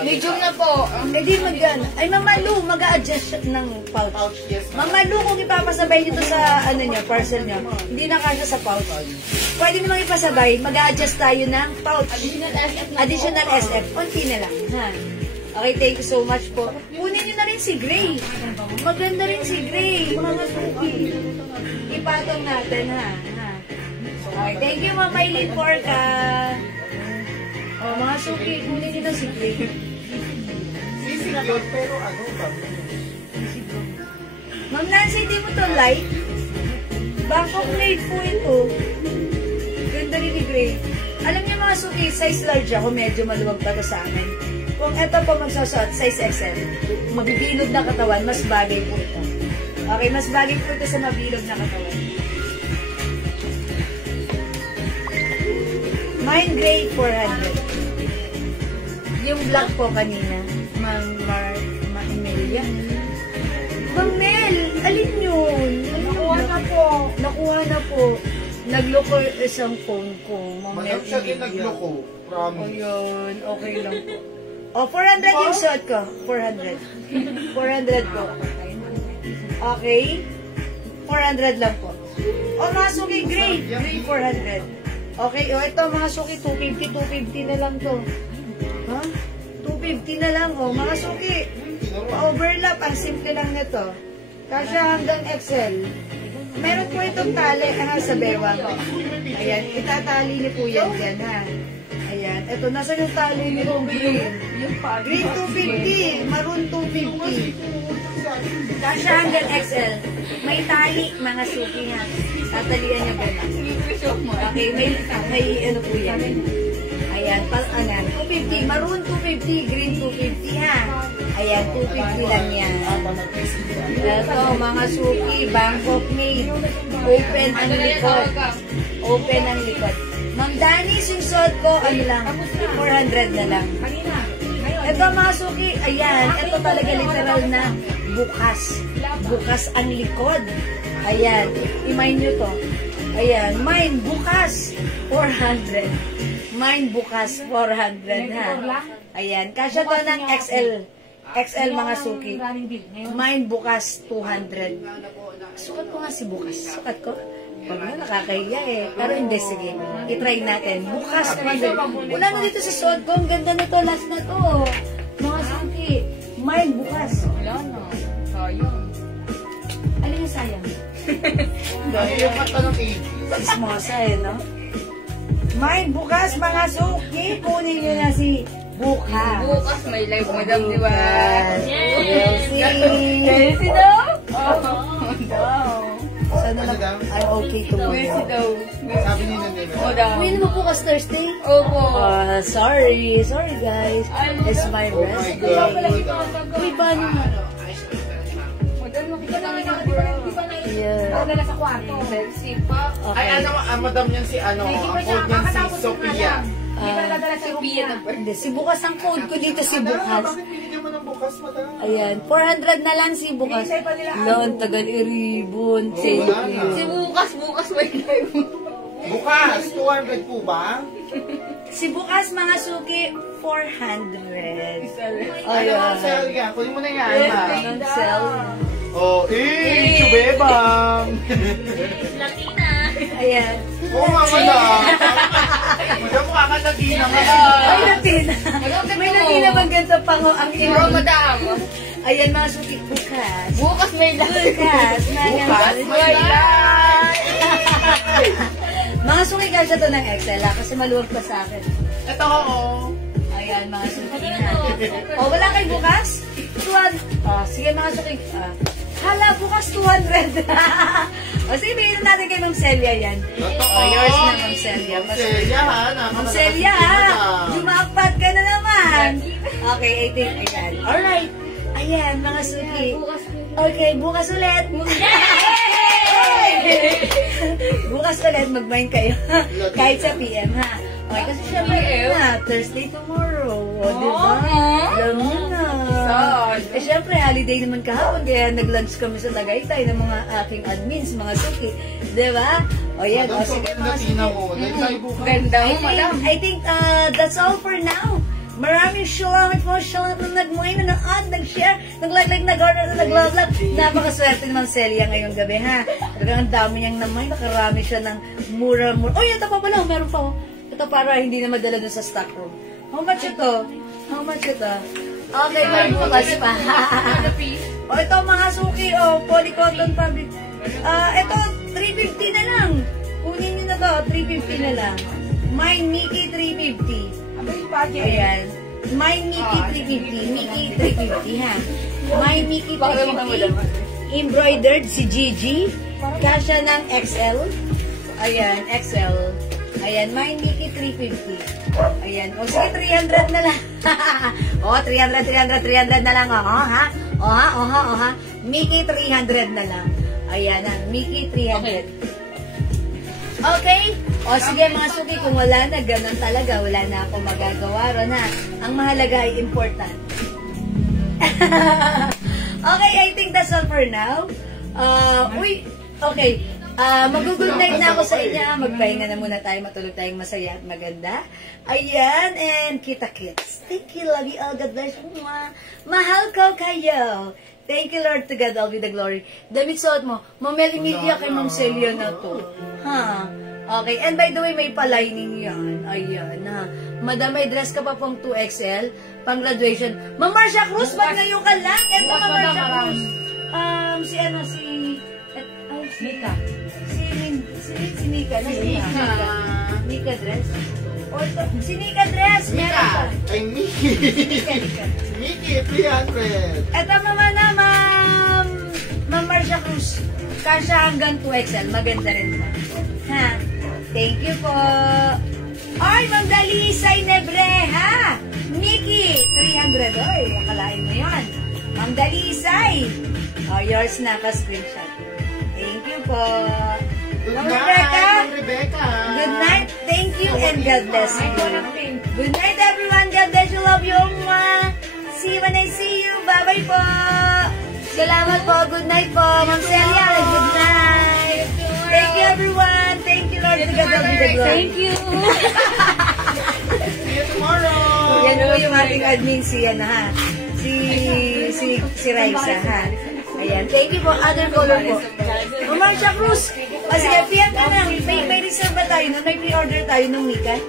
Medium na po. Hindi mag-ano. Ay, Ma'am Malu, mag-a-adjust siya ng pouch. Pouch, yes, Ma'am Malu, kung ipapasabay nito sa nyo, parcel nyo, hindi na kasya sa pouch. Pwede namang ipasabay, mag-a-adjust tayo ng pouch. Additional SF. Konti na lang. Ha? Okay, thank you so much po. Kunin nyo na rin si Gray. Maganda rin si Gray. Mga suki. Ipatong natin, ha? Okay, thank you, Ma'am Maylin Porca. Oh, mga suki, kunin nyo na si Gray. Sisig yun, pero ano ba? Ma'am Nancy, di mo to like? Bangkok made po ito. Ganda rin ni Gray. Alam niyo mga suki, size large ako, medyo maluwag pa to sa amin. Kung ito po magsusot, size XL, mabibilog na katawan, mas bagay po ito. Okay, mas bagay po ito sa mabilog na katawan. Mine gray, 400. Yung black po kanina, Ma'am Emilia. Ma'am Mel, alin yun? Nakuha na po. Nakuha na po. Nagloko isang phone ko. Ma'am Mel Madam siya din Emilia. nagloko. Promise. Ayun, okay lang po. Oh, 400 yung shot ko. 400. 400 po. Okay? 400 lang po. Oh, mga suki, gray. Gray, 400. Okay, oh, ito mga suki, 250, 250 na lang to. Ha? 250 na lang, oh. Mga suki, overlap, ang simple lang nito. Kasya hanggang XL. Meron po itong tali, sa bewang. Ayan, itatali niyo po yan dyan, ha? Ayan, ito, nasa yung tali nitong green? Green 250, maroon 250. Kasha hanggang XL. May tali, mga suki ha. Tatalian niya gano'n. Okay, may ano po yan. Ayan, anan. 250. Maroon 250, green 250 ha. Ayan, 250 lang yan. Ito, mga suki, Bangkok made. Open ang likod. Open ang likod. Ma'am Dani, yung suot ko, ano lang, 400 na lang. Ito mga suki, ayan, ito talaga literal na bukas. Bukas ang likod. Ayan, i-mine nyo to. Ayan, mine bukas, 400. Mine bukas, 400 ha. Ayan, kasya to ng XL. XL mga suki. Mine bukas, 200. Sukat ko nga si bukas. Sukat ko. Pag na nakakahiya eh. Pero hindi, sige. I-try natin. Bukas, 200. Wala na dito sa suot ko. Ang ganda na to. Last na to. Mga suki. Mine bukas. Wala na. Sayang. Alin yung sayang? Dahil yung kata ng 80. Sismosa eh, no? Mine bukas, mga suki. Kunin nyo na si Bukas. Bukas may live, madam, di ba? Elsie daw? Sana lang, I'm okay tomorrow. Mercy daw. Sabi ni Nanay. O daw. Uwi naman bukas Thursday? Opo. Sorry guys. It's my Oh my rest God. day. Uy, paano mo? Madam, makita namin ako. Di ba na Yeah. Dala sa kwarto. Mercy pa. Ay, Okay. ano, madam yan si ano, ang code niyan si Sophia. Di ba nadala sa Sophia na ba? Hindi, si Bukas ang code ko dito, si Madam, Bukas. bakit binigyan mo ng bukas, madam? Ayan, 400 na lang si Bukas. Lon, tagal iribon. Thank wala na. Si you. bukas may live. Bukas, 200 po ba? Si Bukas, mga suki, 400. Ano Ayan. ang sell yan? Kunin mo na yan, ma. Anong sell? Oh, chubebang! Ayan. Oo nga, madam. Madam, kakatagina nga. Ay, Latina. May Latina bang ganito pango ang Oo, imo? madam. Ayan, mga suki, Bukas. Bukas may live. Bukas. Bukas, may Mga suki kasi to ng Excel ha, kasi maluwag pa sa akin. Ito ko, Ayan, mga suki na. O, wala kay Bukas? 200. Sige mga suki. Hala, Bukas 200. O, sige, bigyan natin kay Ma'am Celia yan. Totoo. Yours na, Ma'am Celia. Celia, ha? Ma'am Celia, ha? Jumakpat ka na naman. Okay, I think, ayan. Alright. Ayan, mga suki. Okay, bukas ulit. Bukas ulit, mag-mind kayo. Kahit sa PM, ha? Okay, kasi syempre, Thursday tomorrow. O, di ba? Alam mo na. Eh, syempre, holiday naman kahapon, kaya nag-lunch kami sa Tagaytay ng mga aking admins, mga suki. Di ba? O, yan. O, Madam, sige, sobrang mga Latina suki. mo. Nag-live bukas. Ganda mo, madam. I think that's all for now. Maraming salamat po sa na nag-moy, nanood, nag-share, nag-like, nag-order, nag-love. Napakaswerte naman Celia ngayong gabi, ha? Talagang ang dami niyang namay, nakarami siya ng mura-mura. Oh, ito pa pala, meron pa. Ito para hindi na madala dun sa stock room. How much ito? How much ito? Okay, may bukas pa. O, ito mga suki, polycotton fabric. Ito, 350 na lang. Kunin niyo na to, 350 na lang. Mine Mickey 350. Ayan. My Mickey 350. Mickey 350, ha? My Mickey 350. Embroidered si Gigi. Kasya ng XL. Ayan, XL. Ayan, my Mickey 350. Ayan. O, sige, 300 na lang. O, 300 na lang. O, ha? O, ha? Mickey 300 na lang. Ayan, ha? Mickey 300. Okay? O sige mga suki, kung wala na, ganun talaga, wala na akong magagawa ron ha. Ang mahalaga ay important. Okay, I think that's all for now. Okay. Mag-good night na ako sa inyo. Magpahinga na muna tayo, matulog tayong masaya at maganda. Ayan, and kita-kits. Thank you, love you all. God bless you. Mahal ko kayo. Thank you, Lord. To God all be the glory. Damit suot mo. Mameli media kay Ma'am Celia na to. Ha? Okay. And by the way, may pa-lining yan. Ayan, ha. Madam, may dress ka pa pong 2XL. Pang graduation. Ma'am Marcia Cruz, ba't ngayon ka lang? Eto, Ma'am Marcia Cruz. Nika. Si Nika. Nika dress. O, ito. Si Nika dress. Meron pa. Ay, Mickey. Nika. Mickey, 300. Eto naman na, Ma'am Marcia Cruz, kasha hanggang 2XL. Maganda rin ba? Ha? Thank you po. Ay, Ma'am Dalisay Nebreha. Nikki, 300. Oy, akalain mo yan. Ma'am Dalisay. Oh, yours na ka screenshot. Thank you po. Ma'am Rebecca. Good night. Thank you and God bless you. Good night everyone. God bless you. Love you. See you when I see you. Bye-bye po. Salamat po. Good night po. Ma'am Celia. Good night. Thank you everyone. Thank you Lord. To God be the glory. Thank you. See you tomorrow. Yan po yung ating admin si ha. Si Raisa ha. Ayan. Thank you po. Other color po. Marcia Cruz. O sige, PM ka lang. May reserve ba tayo nun? May pre-order tayo nung Mika?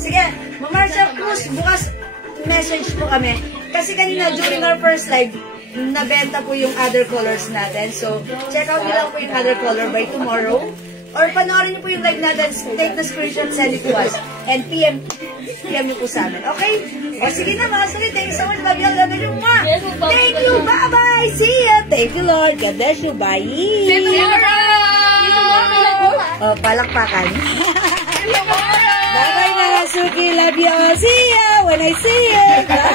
Sige, Marcia Cruz, bukas message po kami. Kasi kanina during our first live, nabenta po yung other colors natin. So, check out nyo lang po yung other color by tomorrow. Or panoorin nyo po yung live natin, take the screenshot, send it to us. And PM nyo po sa amin. Okay? O sige na mga salit. Thank you so much. Love you all. God bless you. Thank you. Bye-bye. See ya. Thank you, Lord. God bless you. Bye. See you tomorrow! O, palakpakan. Bye-bye mga Suki. Love you all. See ya when I see you. Bye.